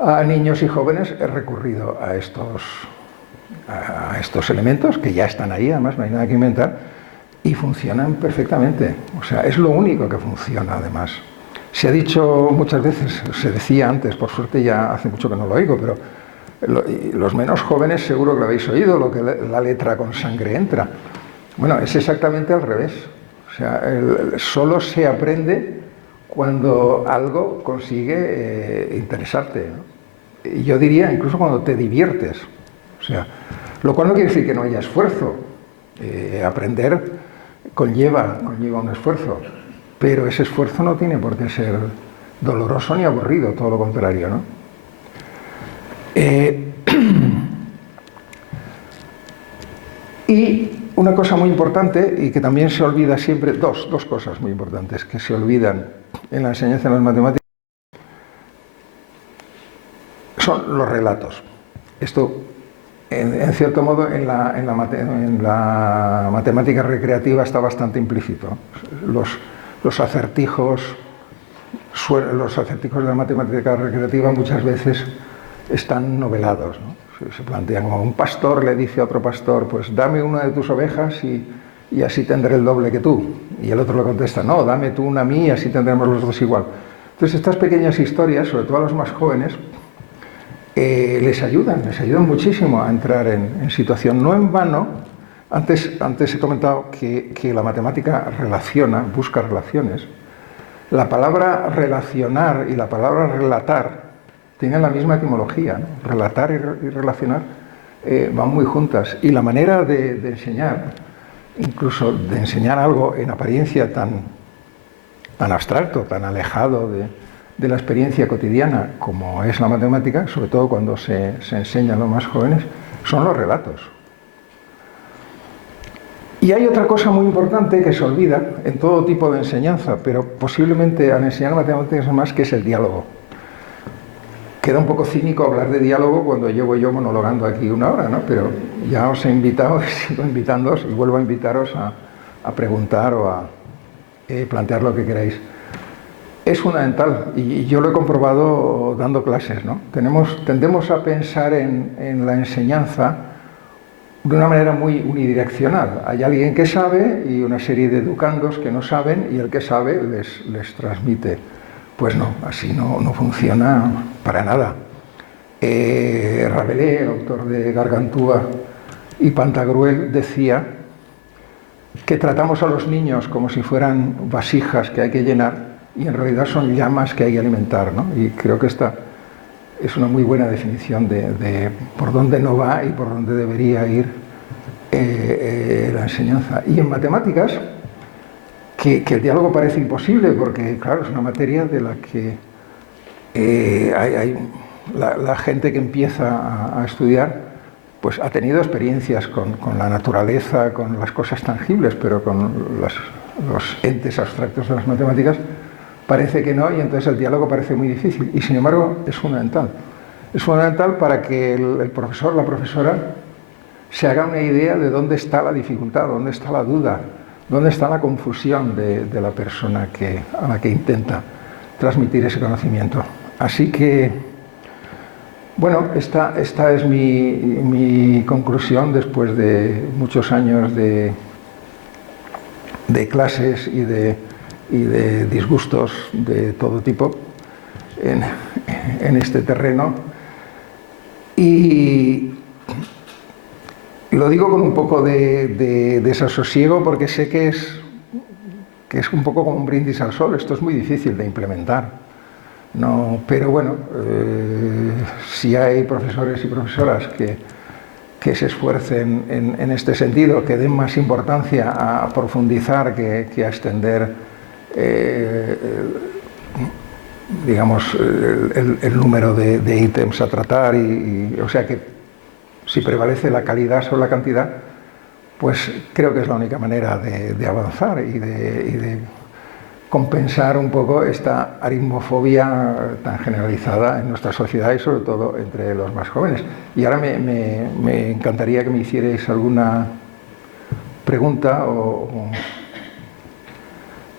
a niños y jóvenes he recurrido a estos elementos que ya están ahí, además no hay nada que inventar, y funcionan perfectamente. O sea, es lo único que funciona, además. Se ha dicho muchas veces, se decía antes, por suerte ya hace mucho que no lo oigo, pero los menos jóvenes seguro que lo habéis oído, lo que la letra con sangre entra. Bueno, es exactamente al revés. O sea, solo se aprende cuando algo consigue interesarte, ¿no? Y yo diría incluso cuando te diviertes. O sea, lo cual no quiere decir que no haya esfuerzo. Aprender conlleva un esfuerzo, pero ese esfuerzo no tiene por qué ser doloroso ni aburrido, todo lo contrario, ¿no? Y una cosa muy importante y que también se olvida siempre, dos cosas muy importantes que se olvidan en la enseñanza de las matemáticas son los relatos. Esto, en cierto modo, en la matemática recreativa está bastante implícito. Los acertijos de la matemática recreativa muchas veces están novelados, ¿no? Se plantean como un pastor le dice a otro pastor, pues dame una de tus ovejas y así tendré el doble que tú. Y el otro le contesta, no, dame tú una a mí y así tendremos los dos igual. Entonces estas pequeñas historias, sobre todo a los más jóvenes, les ayudan muchísimo a entrar en situación. No en vano, antes he comentado que la matemática busca relaciones. La palabra relacionar y la palabra relatar tienen la misma etimología, ¿no? Relatar y relacionar van muy juntas. Y la manera de enseñar, incluso de enseñar algo en apariencia tan abstracto, tan alejado de la experiencia cotidiana como es la matemática, sobre todo cuando se enseña a los más jóvenes, son los relatos. Y hay otra cosa muy importante que se olvida en todo tipo de enseñanza, pero posiblemente al enseñar matemáticas más, que es el diálogo. Queda un poco cínico hablar de diálogo cuando llevo yo monologando aquí 1 hora, ¿no? Pero ya os he invitado, sigo invitándoos y vuelvo a invitaros a preguntar o a plantear lo que queráis. Es fundamental y yo lo he comprobado dando clases, ¿no? Tendemos a pensar en la enseñanza de una manera muy unidireccional. Hay alguien que sabe y una serie de educandos que no saben y el que sabe les transmite. Pues no, así no funciona para nada. Rabelais, el autor de Gargantúa y Pantagruel, decía que tratamos a los niños como si fueran vasijas que hay que llenar y en realidad son llamas que hay que alimentar, ¿no? Y creo que esta es una muy buena definición de por dónde no va y por dónde debería ir la enseñanza. Y en matemáticas, que el diálogo parece imposible porque, claro, es una materia de la que la gente que empieza a estudiar pues ha tenido experiencias con la naturaleza, con las cosas tangibles, pero con los entes abstractos de las matemáticas parece que no, y entonces el diálogo parece muy difícil. Y sin embargo es fundamental. Es fundamental para que el profesor, la profesora, se haga una idea de dónde está la dificultad, dónde está la duda, dónde está la confusión de la persona a la que intenta transmitir ese conocimiento. Así que, bueno, esta es mi conclusión después de muchos años de clases y de disgustos de todo tipo en este terreno. Y lo digo con un poco de desasosiego porque sé que es un poco como un brindis al sol. Esto es muy difícil de implementar. No, pero bueno, si hay profesores y profesoras que se esfuercen en este sentido, que den más importancia a profundizar que a extender, digamos, el número de ítems a tratar, o sea que si prevalece la calidad sobre la cantidad, pues creo que es la única manera de avanzar y de compensar un poco esta aritmofobia tan generalizada en nuestra sociedad y sobre todo entre los más jóvenes. Y ahora me encantaría que me hicierais alguna pregunta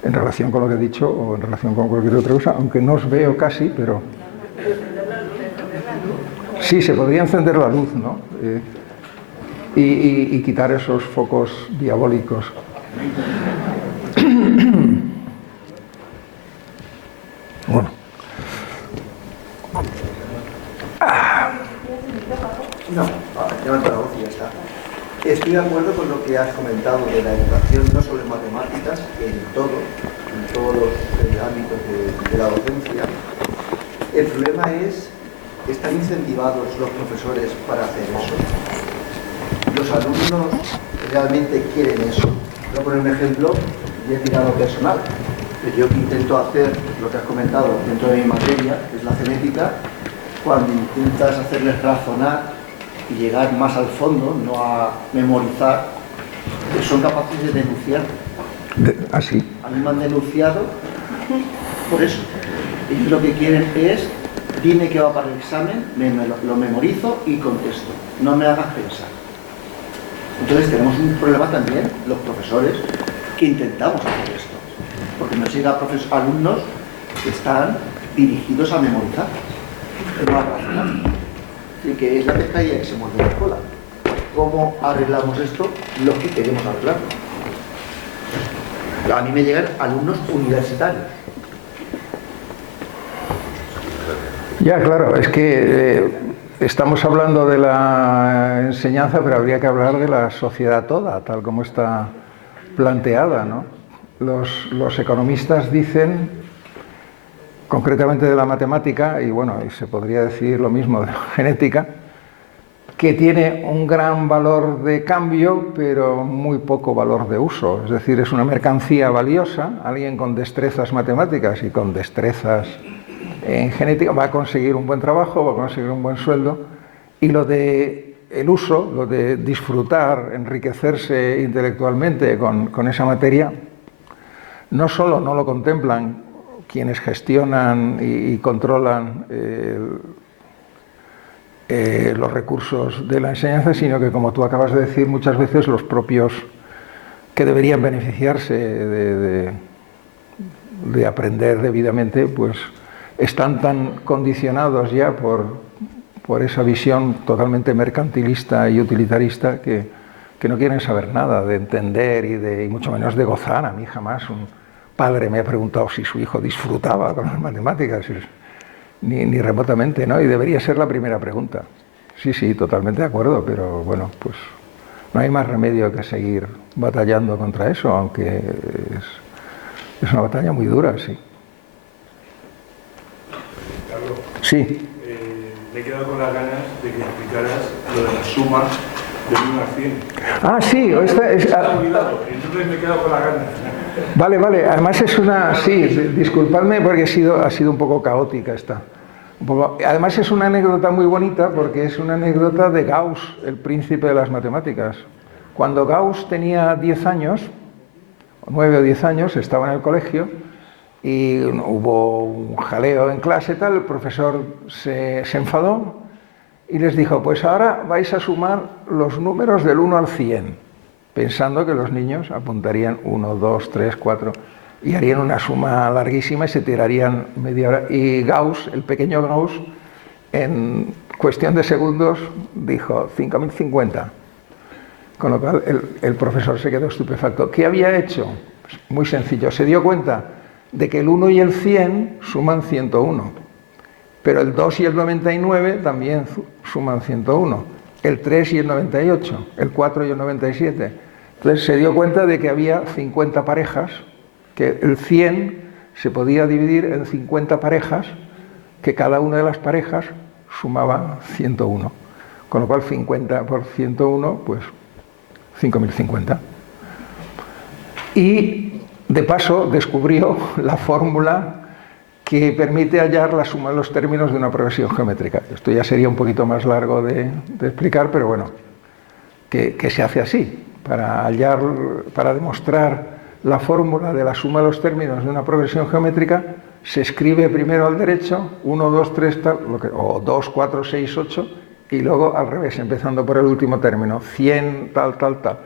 en relación con lo que he dicho o en relación con cualquier otra cosa, aunque no os veo casi, pero... Sí, se podría encender la luz, ¿no? Y quitar esos focos diabólicos. Bueno. No, levanta la voz y ya está. Estoy de acuerdo con lo que has comentado de la educación, no solo en matemáticas, en todos los ámbitos de la docencia. El problema es, ¿están incentivados los profesores para hacer eso? ¿Los alumnos realmente quieren eso? Voy a poner un ejemplo y he tirado personal. Yo intento hacer lo que has comentado dentro de mi materia, que es la genética, cuando intentas hacerles razonar y llegar más al fondo, no a memorizar, son capaces de denunciar. ¿Así? A mí me han denunciado por eso. Ellos lo que quieren es, dime qué va para el examen, lo memorizo y contesto. No me hagas pensar. Entonces tenemos un problema también, los profesores, que intentamos hacer esto. Porque nos llega a alumnos que están dirigidos a memorizar, no a razonar. Y que es la pescadilla que se muerde la cola. ¿Cómo arreglamos esto? Lo que queremos arreglarlo. A mí me llegan alumnos universitarios. Ya, claro, es que estamos hablando de la enseñanza, pero habría que hablar de la sociedad toda, tal como está planteada, ¿no? Los economistas dicen, concretamente de la matemática, y bueno, y se podría decir lo mismo de la genética, que tiene un gran valor de cambio, pero muy poco valor de uso. Es decir, es una mercancía valiosa. Alguien con destrezas matemáticas y con destrezas en genética va a conseguir un buen trabajo, va a conseguir un buen sueldo, y lo de el uso, lo de disfrutar, enriquecerse intelectualmente con esa materia, no solo no lo contemplan quienes gestionan y controlan los recursos de la enseñanza, sino que, como tú acabas de decir, muchas veces los propios que deberían beneficiarse de aprender debidamente, pues están tan condicionados ya por esa visión totalmente mercantilista y utilitarista que no quieren saber nada de entender y mucho menos de gozar. A mí jamás un padre me ha preguntado si su hijo disfrutaba con las matemáticas, ni remotamente, ¿no? Y debería ser la primera pregunta. Sí, totalmente de acuerdo, pero bueno, pues no hay más remedio que seguir batallando contra eso, aunque es una batalla muy dura, sí. Carlos, sí. Me he quedado con las ganas de que explicaras lo de las sumas de 1 a 100. Ah, sí, entonces me he quedado con las ganas. Vale, además es una... Sí, disculpadme porque ha sido un poco caótica esta. Además es una anécdota muy bonita porque es una anécdota de Gauss, el príncipe de las matemáticas. Cuando Gauss tenía 10 años, 9 o 10 años, estaba en el colegio y hubo un jaleo en clase y tal, el profesor se enfadó y les dijo, pues ahora vais a sumar los números del 1 al 100, pensando que los niños apuntarían 1, 2, 3, 4... y harían una suma larguísima y se tirarían media hora. Y Gauss, el pequeño Gauss, en cuestión de segundos dijo 5050. Con lo cual el profesor se quedó estupefacto. ¿Qué había hecho? Pues muy sencillo, se dio cuenta de que el 1 y el 100 suman 101, pero el 2 y el 99 también suman 101, el 3 y el 98, el 4 y el 97. Entonces se dio cuenta de que había 50 parejas, que el 100 se podía dividir en 50 parejas, que cada una de las parejas sumaba 101, con lo cual 50 por 101, pues 5050. Y de paso descubrió la fórmula que permite hallar la suma de los términos de una progresión geométrica. Esto ya sería un poquito más largo de explicar, pero bueno, que se hace así, para demostrar la fórmula de la suma de los términos de una progresión geométrica, se escribe primero al derecho, 1, 2, 3, tal, o 2, 4, 6, 8, y luego al revés, empezando por el último término, 100, tal, tal, tal.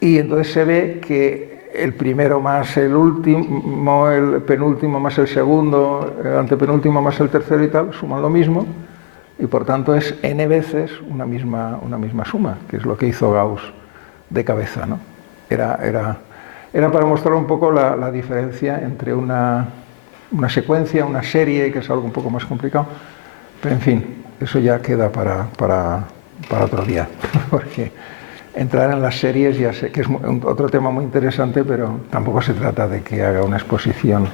Y entonces se ve que el primero más el último, el penúltimo más el segundo, el antepenúltimo más el tercero y tal, suman lo mismo, y por tanto es n veces una misma suma, que es lo que hizo Gauss de cabeza, ¿no? Era para mostrar un poco la diferencia entre una secuencia, una serie, que es algo un poco más complicado, pero en fin, eso ya queda para otro día, porque entrar en las series ya sé que es otro tema muy interesante, pero tampoco se trata de que haga una exposición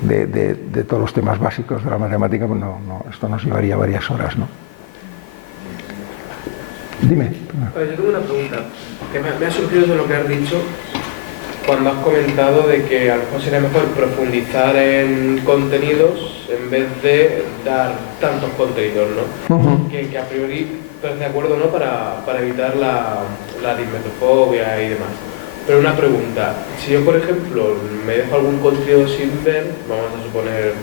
de todos los temas básicos de la matemática, pues no, esto nos llevaría varias horas, ¿no? Dime. Yo tengo una pregunta que me ha surgido de lo que has dicho cuando has comentado de que a lo mejor sería mejor profundizar en contenidos en vez de dar tantos contenidos, ¿no? Que a priori estás de acuerdo, ¿no? Para evitar la aritmetofobia y demás. Pero una pregunta, si yo por ejemplo me dejo algún contenido sin ver, vamos a suponer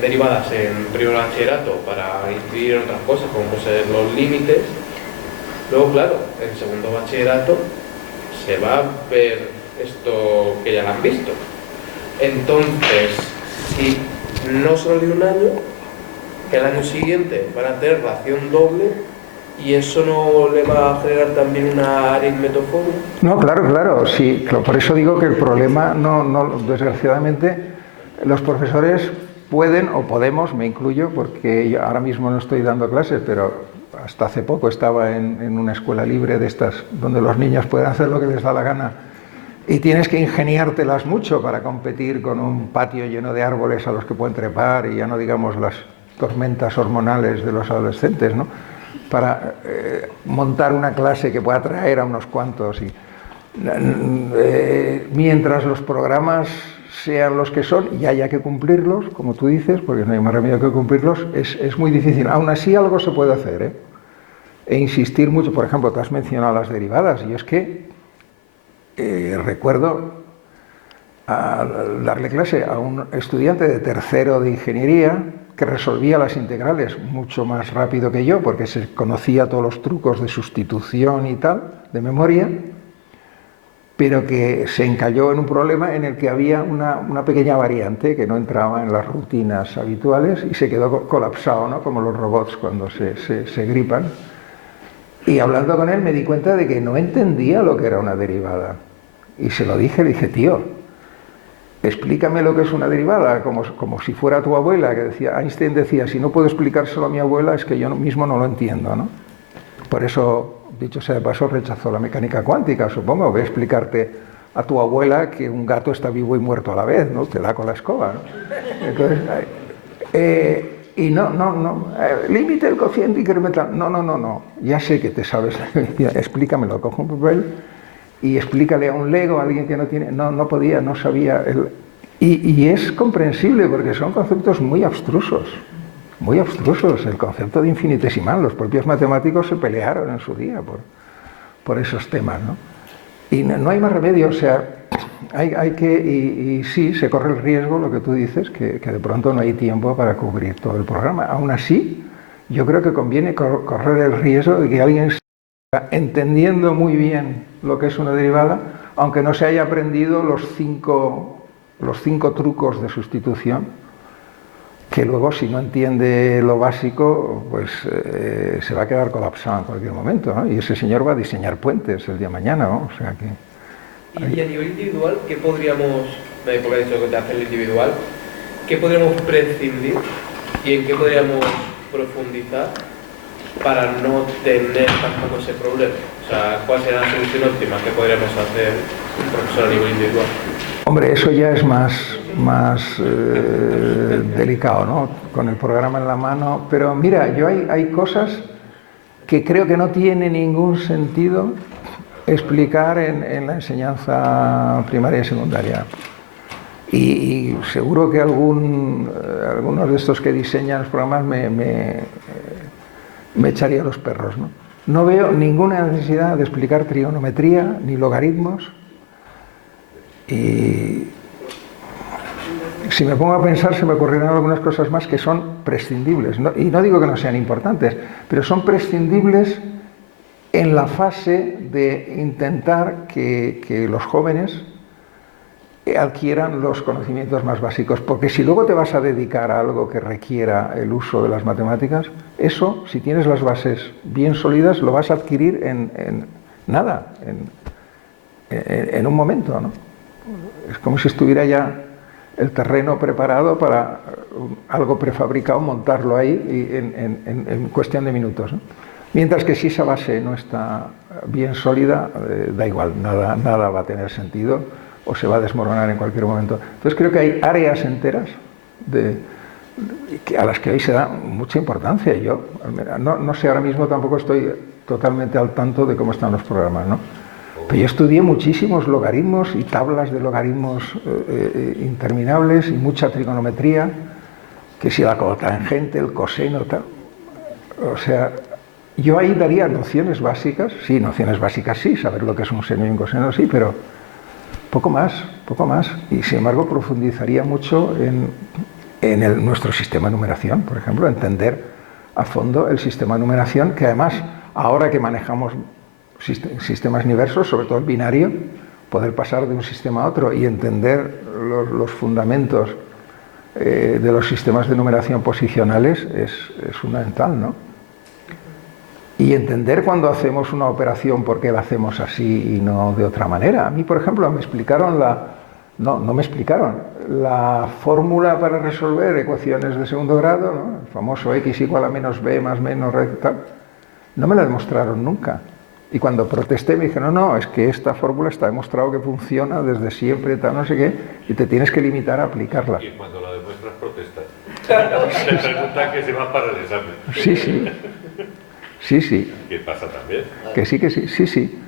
derivadas en primer bachillerato para incidir en otras cosas como pueden ser los límites, luego claro, en segundo bachillerato se va a ver esto que ya lo han visto. Entonces, si no solo de un año, que el año siguiente van a tener ración doble, ¿y eso no le va a generar también una aritmetofobia? No, claro, sí. Por eso digo que el problema, desgraciadamente, los profesores pueden, o podemos, me incluyo, porque yo ahora mismo no estoy dando clases, pero hasta hace poco estaba en una escuela libre de estas, donde los niños pueden hacer lo que les da la gana, y tienes que ingeniártelas mucho para competir con un patio lleno de árboles a los que pueden trepar, y ya no digamos las tormentas hormonales de los adolescentes, ¿no? Para montar una clase que pueda atraer a unos cuantos. Mientras los programas sean los que son y haya que cumplirlos, como tú dices, porque no hay más remedio que cumplirlos, es muy difícil. Aún así algo se puede hacer, ¿eh? E insistir mucho. Por ejemplo, tú has mencionado las derivadas, y es que recuerdo darle clase a un estudiante de tercero de ingeniería que resolvía las integrales mucho más rápido que yo, porque se conocía todos los trucos de sustitución y tal, de memoria, pero que se encalló en un problema en el que había una pequeña variante que no entraba en las rutinas habituales y se quedó colapsado, ¿no? Como los robots cuando se gripan. Y hablando con él me di cuenta de que no entendía lo que era una derivada. Y se lo dije, le dije, tío, explícame lo que es una derivada, como si fuera tu abuela, que decía, Einstein decía, si no puedo explicárselo a mi abuela es que yo mismo no lo entiendo, ¿no? Por eso, dicho sea de paso, rechazó la mecánica cuántica, supongo. Voy a explicarte a tu abuela que un gato está vivo y muerto a la vez, ¿no? Te da con la escoba, ¿no? Entonces, y límite del cociente incremental. No, ya sé que te sabes, explícamelo, coge un papel y explícale a un lego, a alguien que no tiene, no podía, no sabía. Y es comprensible porque son conceptos muy abstrusos, el concepto de infinitesimal. Los propios matemáticos se pelearon en su día por esos temas, ¿no? Y no hay más remedio, o sea, hay que, y sí, se corre el riesgo, lo que tú dices, que de pronto no hay tiempo para cubrir todo el programa. Aún así, yo creo que conviene correr el riesgo de que alguien, entendiendo muy bien lo que es una derivada, aunque no se haya aprendido los cinco trucos de sustitución, que luego si no entiende lo básico, pues se va a quedar colapsado en cualquier momento, ¿no? Y ese señor va a diseñar puentes el día de mañana, ¿no? O sea que... Y a nivel individual, ¿qué podríamos, porque has dicho que te hace el individual, qué podríamos prescindir y en qué podríamos profundizar para no tener tampoco ese problema? O sea, ¿cuál sería la solución óptima que podríamos hacer un profesor a nivel individual? Hombre, eso ya es más delicado, ¿no? Con el programa en la mano. Pero mira, yo hay cosas que creo que no tiene ningún sentido explicar en la enseñanza primaria y secundaria. Y seguro que algunos de estos que diseñan los programas me echaría los perros, ¿no? No veo ninguna necesidad de explicar trigonometría ni logaritmos. Y si me pongo a pensar, se me ocurrirán algunas cosas más que son prescindibles, ¿no? Y no digo que no sean importantes, pero son prescindibles en la fase de intentar que los jóvenes adquieran los conocimientos más básicos, porque si luego te vas a dedicar a algo que requiera el uso de las matemáticas, eso, si tienes las bases bien sólidas, lo vas a adquirir en nada, en un momento, ¿no? Es como si estuviera ya el terreno preparado para algo prefabricado, montarlo ahí en cuestión de minutos, ¿no? Mientras que si esa base no está bien sólida, da igual, nada va a tener sentido o se va a desmoronar en cualquier momento. Entonces creo que hay áreas enteras a las que hoy se da mucha importancia. Yo no sé, ahora mismo tampoco estoy totalmente al tanto de cómo están los programas, ¿no? Pero yo estudié muchísimos logaritmos y tablas de logaritmos interminables y mucha trigonometría, que si la cotangente, el coseno, tal. O sea, yo ahí daría nociones básicas, sí, saber lo que es un seno y un coseno, sí, pero poco más. Y sin embargo profundizaría mucho en nuestro sistema de numeración, por ejemplo, entender a fondo el sistema de numeración, que además, ahora que manejamos sistemas diversos, sobre todo el binario, poder pasar de un sistema a otro y entender los fundamentos de los sistemas de numeración posicionales es fundamental, ¿no? Y entender cuando hacemos una operación por qué la hacemos así y no de otra manera. A mí, por ejemplo, me explicaron no me explicaron la fórmula para resolver ecuaciones de segundo grado, ¿no? El famoso x igual a menos b más menos tal. No me la demostraron nunca. Y cuando protesté me dijeron, no, es que esta fórmula está demostrado que funciona desde siempre, tal, no sé qué, y te tienes que limitar a aplicarla. Y cuando la demuestras protestas. Te preguntan que si vas para el examen. Sí. ¿Qué pasa también? Que sí.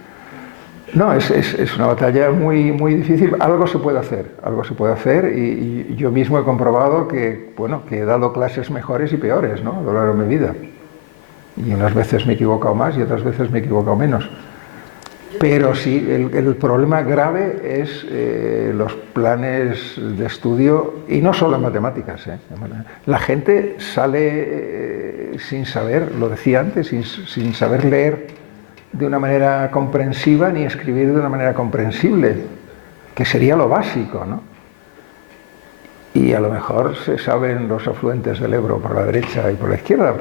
No, es una batalla muy difícil. Algo se puede hacer y yo mismo he comprobado que he dado clases mejores y peores, ¿no? A lo largo de mi vida. Y unas veces me he equivocado más y otras veces me he equivocado menos. Pero sí, el problema grave es los planes de estudio, y no solo en matemáticas. La gente sale sin saber, lo decía antes, sin saber leer de una manera comprensiva ni escribir de una manera comprensible, que sería lo básico, ¿no? Y a lo mejor se saben los afluentes del Ebro por la derecha y por la izquierda,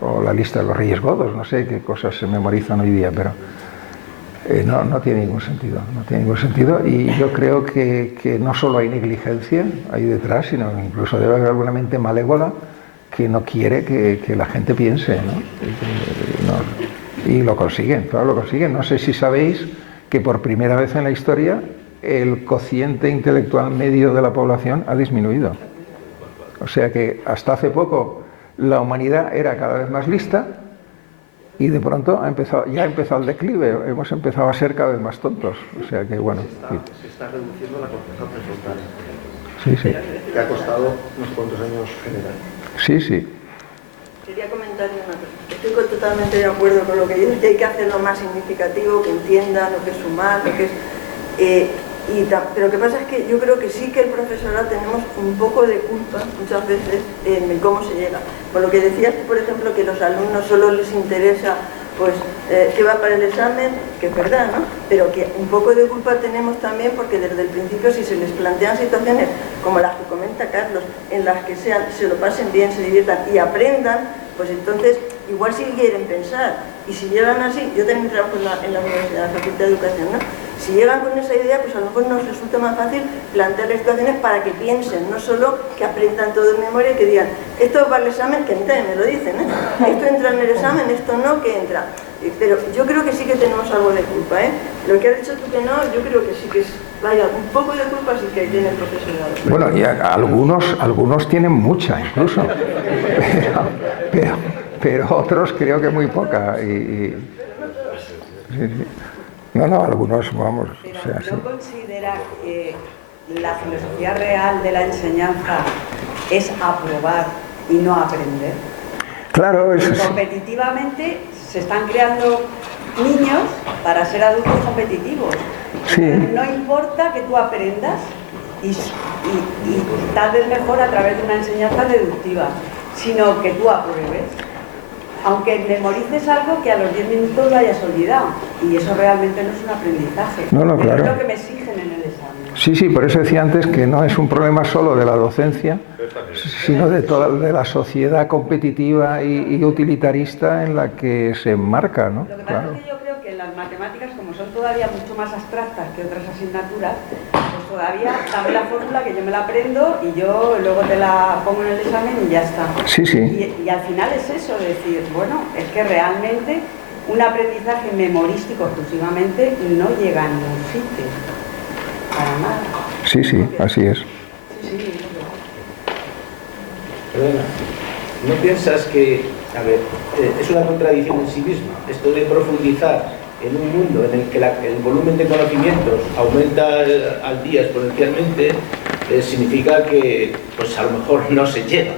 o la lista de los Reyes Godos, no sé qué cosas se memorizan hoy día, pero no tiene ningún sentido, y yo creo que no solo hay negligencia ahí detrás, sino incluso debe haber alguna mente malévola que no quiere que la gente piense, ¿no? Y lo consiguen, claro, lo consiguen. No sé si sabéis que por primera vez en la historia el cociente intelectual medio de la población ha disminuido. O sea que hasta hace poco la humanidad era cada vez más lista y de pronto ha empezado el declive, hemos empezado a ser cada vez más tontos. O sea que bueno. Se está reduciendo la corteza prefrontal. Sí. Que ha costado unos cuantos años generar. Sí. Quería comentar una cosa. Estoy totalmente de acuerdo con lo que dices, que hay que hacerlo más significativo, que entiendan lo que es sumar, lo que es... pero lo que pasa es que yo creo que sí que el profesorado tenemos un poco de culpa muchas veces en cómo se llega. Por lo que decías, por ejemplo, que a los alumnos solo les interesa pues que va para el examen, que es verdad, ¿no? Pero que un poco de culpa tenemos también porque desde el principio si se les plantean situaciones como las que comenta Carlos, en las que se lo pasen bien, se diviertan y aprendan, pues entonces igual sí quieren pensar. Y si llegan así, yo también trabajo en la universidad, en la Facultad de Educación, ¿no? Si llegan con esa idea, pues a lo mejor nos resulta más fácil plantear situaciones para que piensen, no solo que aprendan todo de memoria y que digan, esto va al examen, que a mí también me lo dicen, ¿eh? Esto entra en el examen, esto no, que entra. Pero yo creo que sí que tenemos algo de culpa, ¿eh? Lo que has dicho tú que no, yo creo que sí que es, vaya, un poco de culpa sí que tiene el profesorado. Bueno, y algunos tienen mucha incluso, pero otros creo que muy poca. Sí. No, algunos, vamos. Pero o sea, ¿no considera que la filosofía real de la enseñanza es aprobar y no aprender? Claro, eso sí. Competitivamente se están creando niños para ser adultos competitivos. Sí. No importa que tú aprendas y tal vez mejor a través de una enseñanza deductiva, sino que tú apruebes. Aunque memorices algo que a los 10 minutos lo hayas olvidado. Y eso realmente no es un aprendizaje. No, claro. Es lo que me exigen en el examen. Sí, por eso decía antes que no es un problema solo de la docencia, sino de la sociedad competitiva y utilitarista en la que se enmarca, ¿no? Lo que pasa es que yo creo que las matemáticas, como son todavía mucho más abstractas que otras asignaturas, pues todavía dame la fórmula que yo me la aprendo y yo luego te la pongo en el examen y ya está. Sí. Y al final es eso, decir, bueno, es que realmente un aprendizaje memorístico exclusivamente no llega a ningún sitio, para nada. Sí, así es. Sí. Perdona, ¿no piensas que, a ver, es una contradicción en sí misma, esto de profundizar en un mundo en el que el volumen de conocimientos aumenta al día exponencialmente, significa que, pues a lo mejor no se llega?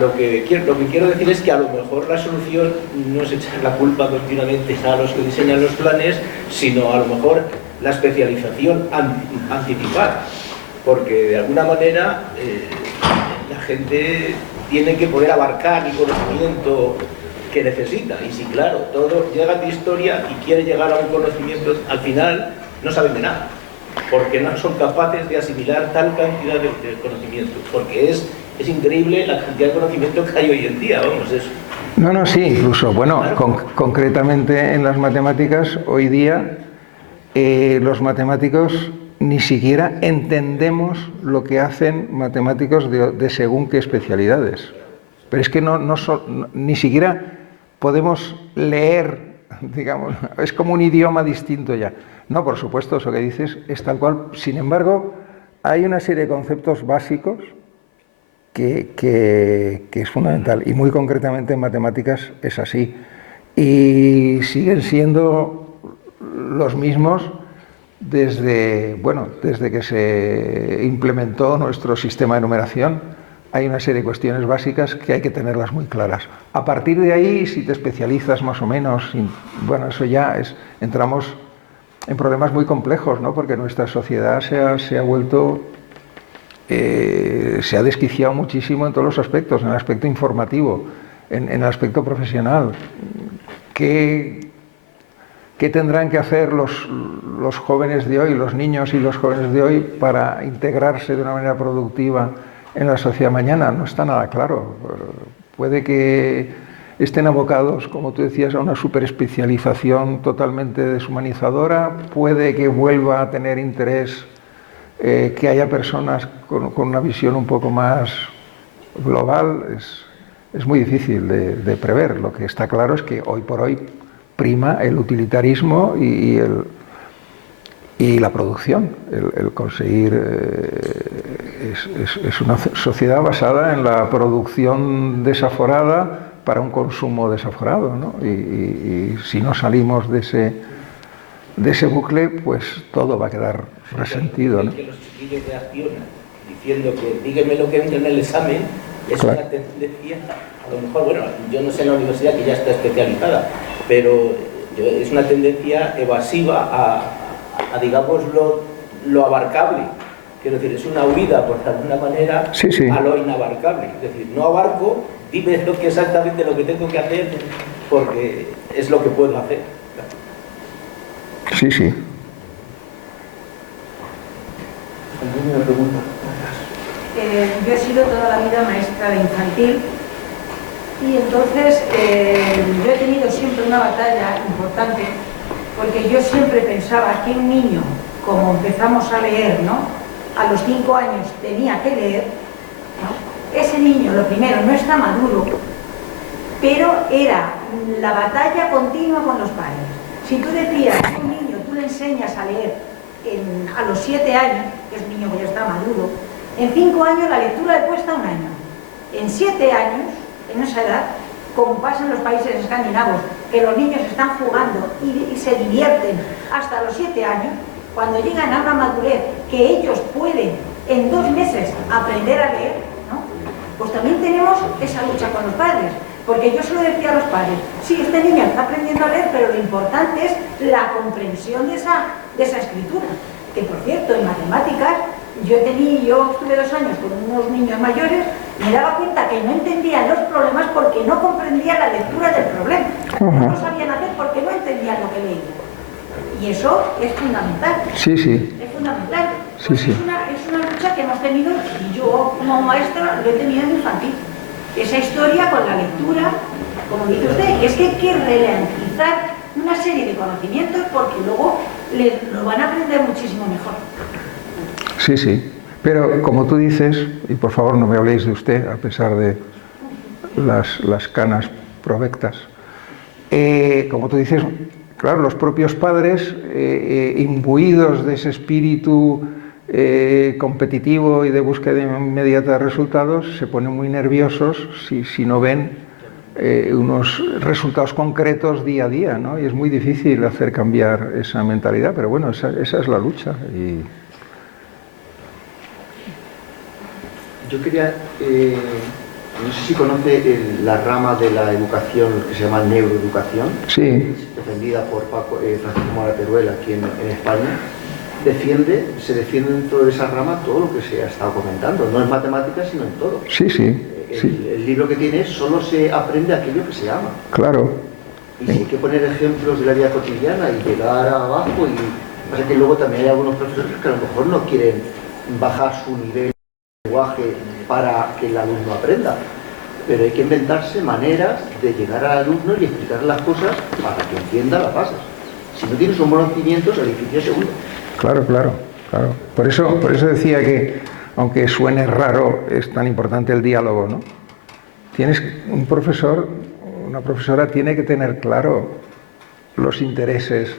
Lo que quiero decir es que a lo mejor la solución no es echar la culpa continuamente a los que diseñan los planes, sino a lo mejor la especialización anticipada, porque de alguna manera la gente tiene que poder abarcar el conocimiento que necesita, y si claro, todo llega de historia y quiere llegar a un conocimiento, al final no saben de nada, porque no son capaces de asimilar tal cantidad de conocimientos, porque es increíble la cantidad de conocimiento que hay hoy en día, vamos, eso. No, sí, incluso, bueno, concretamente en las matemáticas, hoy día los matemáticos ni siquiera entendemos lo que hacen matemáticos de según qué especialidades. Pero es que ni siquiera podemos leer, digamos, es como un idioma distinto ya. No, por supuesto, eso que dices es tal cual. Sin embargo, hay una serie de conceptos básicos que es fundamental, y muy concretamente en matemáticas es así. Y siguen siendo los mismos desde que se implementó nuestro sistema de numeración. Hay una serie de cuestiones básicas que hay que tenerlas muy claras. A partir de ahí, si te especializas más o menos, bueno, eso ya entramos en problemas muy complejos, ¿no? Porque nuestra sociedad se ha vuelto, se ha desquiciado muchísimo en todos los aspectos, en el aspecto informativo, en el aspecto profesional. ¿Qué tendrán que hacer los jóvenes de hoy, los niños y los jóvenes de hoy, para integrarse de una manera productiva en la sociedad mañana? No está nada claro. Puede que estén abocados, como tú decías, a una superespecialización totalmente deshumanizadora, puede que vuelva a tener interés que haya personas con una visión un poco más global. Es muy difícil de prever. Lo que está claro es que hoy por hoy prima el utilitarismo y la producción, el conseguir, es una sociedad basada en la producción desaforada para un consumo desaforado, ¿no? Y si no salimos de ese bucle, pues todo va a quedar resentido, ¿no? Que los chiquillos reaccionan diciendo que díganme lo que entra en el examen, es claro. una tendencia, a lo mejor, bueno, yo no sé en la universidad que ya está especializada, pero es una tendencia evasiva a digamos, lo abarcable. Quiero decir, es una huida, por alguna manera, sí. a lo inabarcable. Es decir, no abarco, dime exactamente lo que tengo que hacer, porque es lo que puedo hacer. Sí, sí. ¿Alguna pregunta? Yo he sido toda la vida maestra de infantil y entonces yo he tenido siempre una batalla importante porque yo siempre pensaba que un niño, como empezamos a leer, ¿no?, a los 5 años tenía que leer, ¿no?, ese niño, lo primero, no está maduro, pero era la batalla continua con los padres. Si tú decías a un niño, tú le enseñas a leer a los 7 años, que es un niño que ya está maduro, en 5 años la lectura le cuesta 1 año. En 7 años, en esa edad, como pasa en los países escandinavos, que los niños están jugando y se divierten hasta los 7 años, cuando llegan a una madurez que ellos pueden en 2 meses aprender a leer, ¿no?, pues también tenemos esa lucha con los padres. Porque yo se lo decía a los padres, sí, este niño está aprendiendo a leer, pero lo importante es la comprensión de esa escritura. Que por cierto, en matemáticas, yo estuve 2 años con unos niños mayores, me daba cuenta que no entendían los problemas porque no comprendían la lectura del problema. No lo sabían hacer porque no entendían lo que leían. Y eso es fundamental. Sí, sí. Es fundamental. Sí, Pues sí. Es una lucha que hemos tenido, y yo como maestra lo he tenido en infantil. Esa historia con la lectura, como dice usted, es que hay que relativisar una serie de conocimientos porque luego lo van a aprender muchísimo mejor. Sí, sí. Pero como tú dices, y por favor no me habléis de usted, a pesar de las canas provectas, como tú dices, claro, los propios padres, imbuidos de ese espíritu competitivo y de búsqueda inmediata de resultados, se ponen muy nerviosos si no ven unos resultados concretos día a día, ¿no? Y es muy difícil hacer cambiar esa mentalidad, pero bueno, esa es la lucha. Yo quería, no sé si conoce la rama de la educación que se llama neuroeducación, Sí. defendida por Francisco Mora Teruel aquí en España. Se defiende dentro de esa rama todo lo que se ha estado comentando, no en matemáticas sino en todo. Sí, sí. El libro que tiene solo se aprende aquello que se ama. Claro. Y si hay que poner ejemplos de la vida cotidiana y llegar abajo, y pasa que luego también hay algunos profesores que a lo mejor no quieren bajar su nivel de lenguaje para que el alumno aprenda, pero hay que inventarse maneras de llegar al alumno y explicarle las cosas para que entienda las bases. Si no tienes un buenos cimientos, el edificio se hunde. Claro. Por eso decía que, aunque suene raro, es tan importante el diálogo, ¿no? Un profesor, una profesora tiene que tener claro los intereses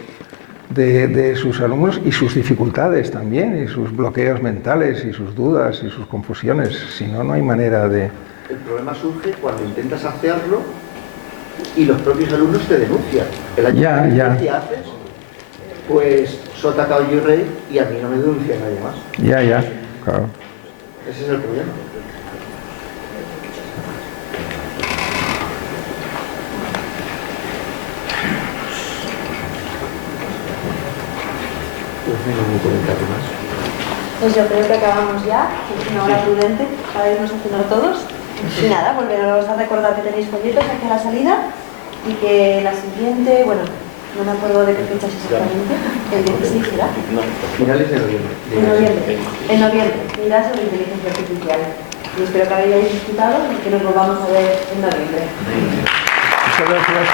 de sus alumnos y sus dificultades también, y sus bloqueos mentales, y sus dudas, y sus confusiones. Si no, no hay manera de... El problema surge cuando intentas hacerlo y los propios alumnos te denuncian. ¿Qué haces? Pues sota, caballo y rey, y a mí no me denuncia nadie más. Claro. Ese es el problema. Pues no hay ningún comentario más. Pues yo creo que acabamos ya, es una hora prudente para irnos a cenar todos. Y nada, volveros a recordar que tenéis folletos aquí a la salida y que la siguiente, bueno, no me acuerdo de qué fecha es exactamente, el 16 será. Finales de noviembre. En noviembre, irá sobre inteligencia artificial. Y espero que hayáis disfrutado y que nos volvamos a ver en noviembre. Muchas gracias.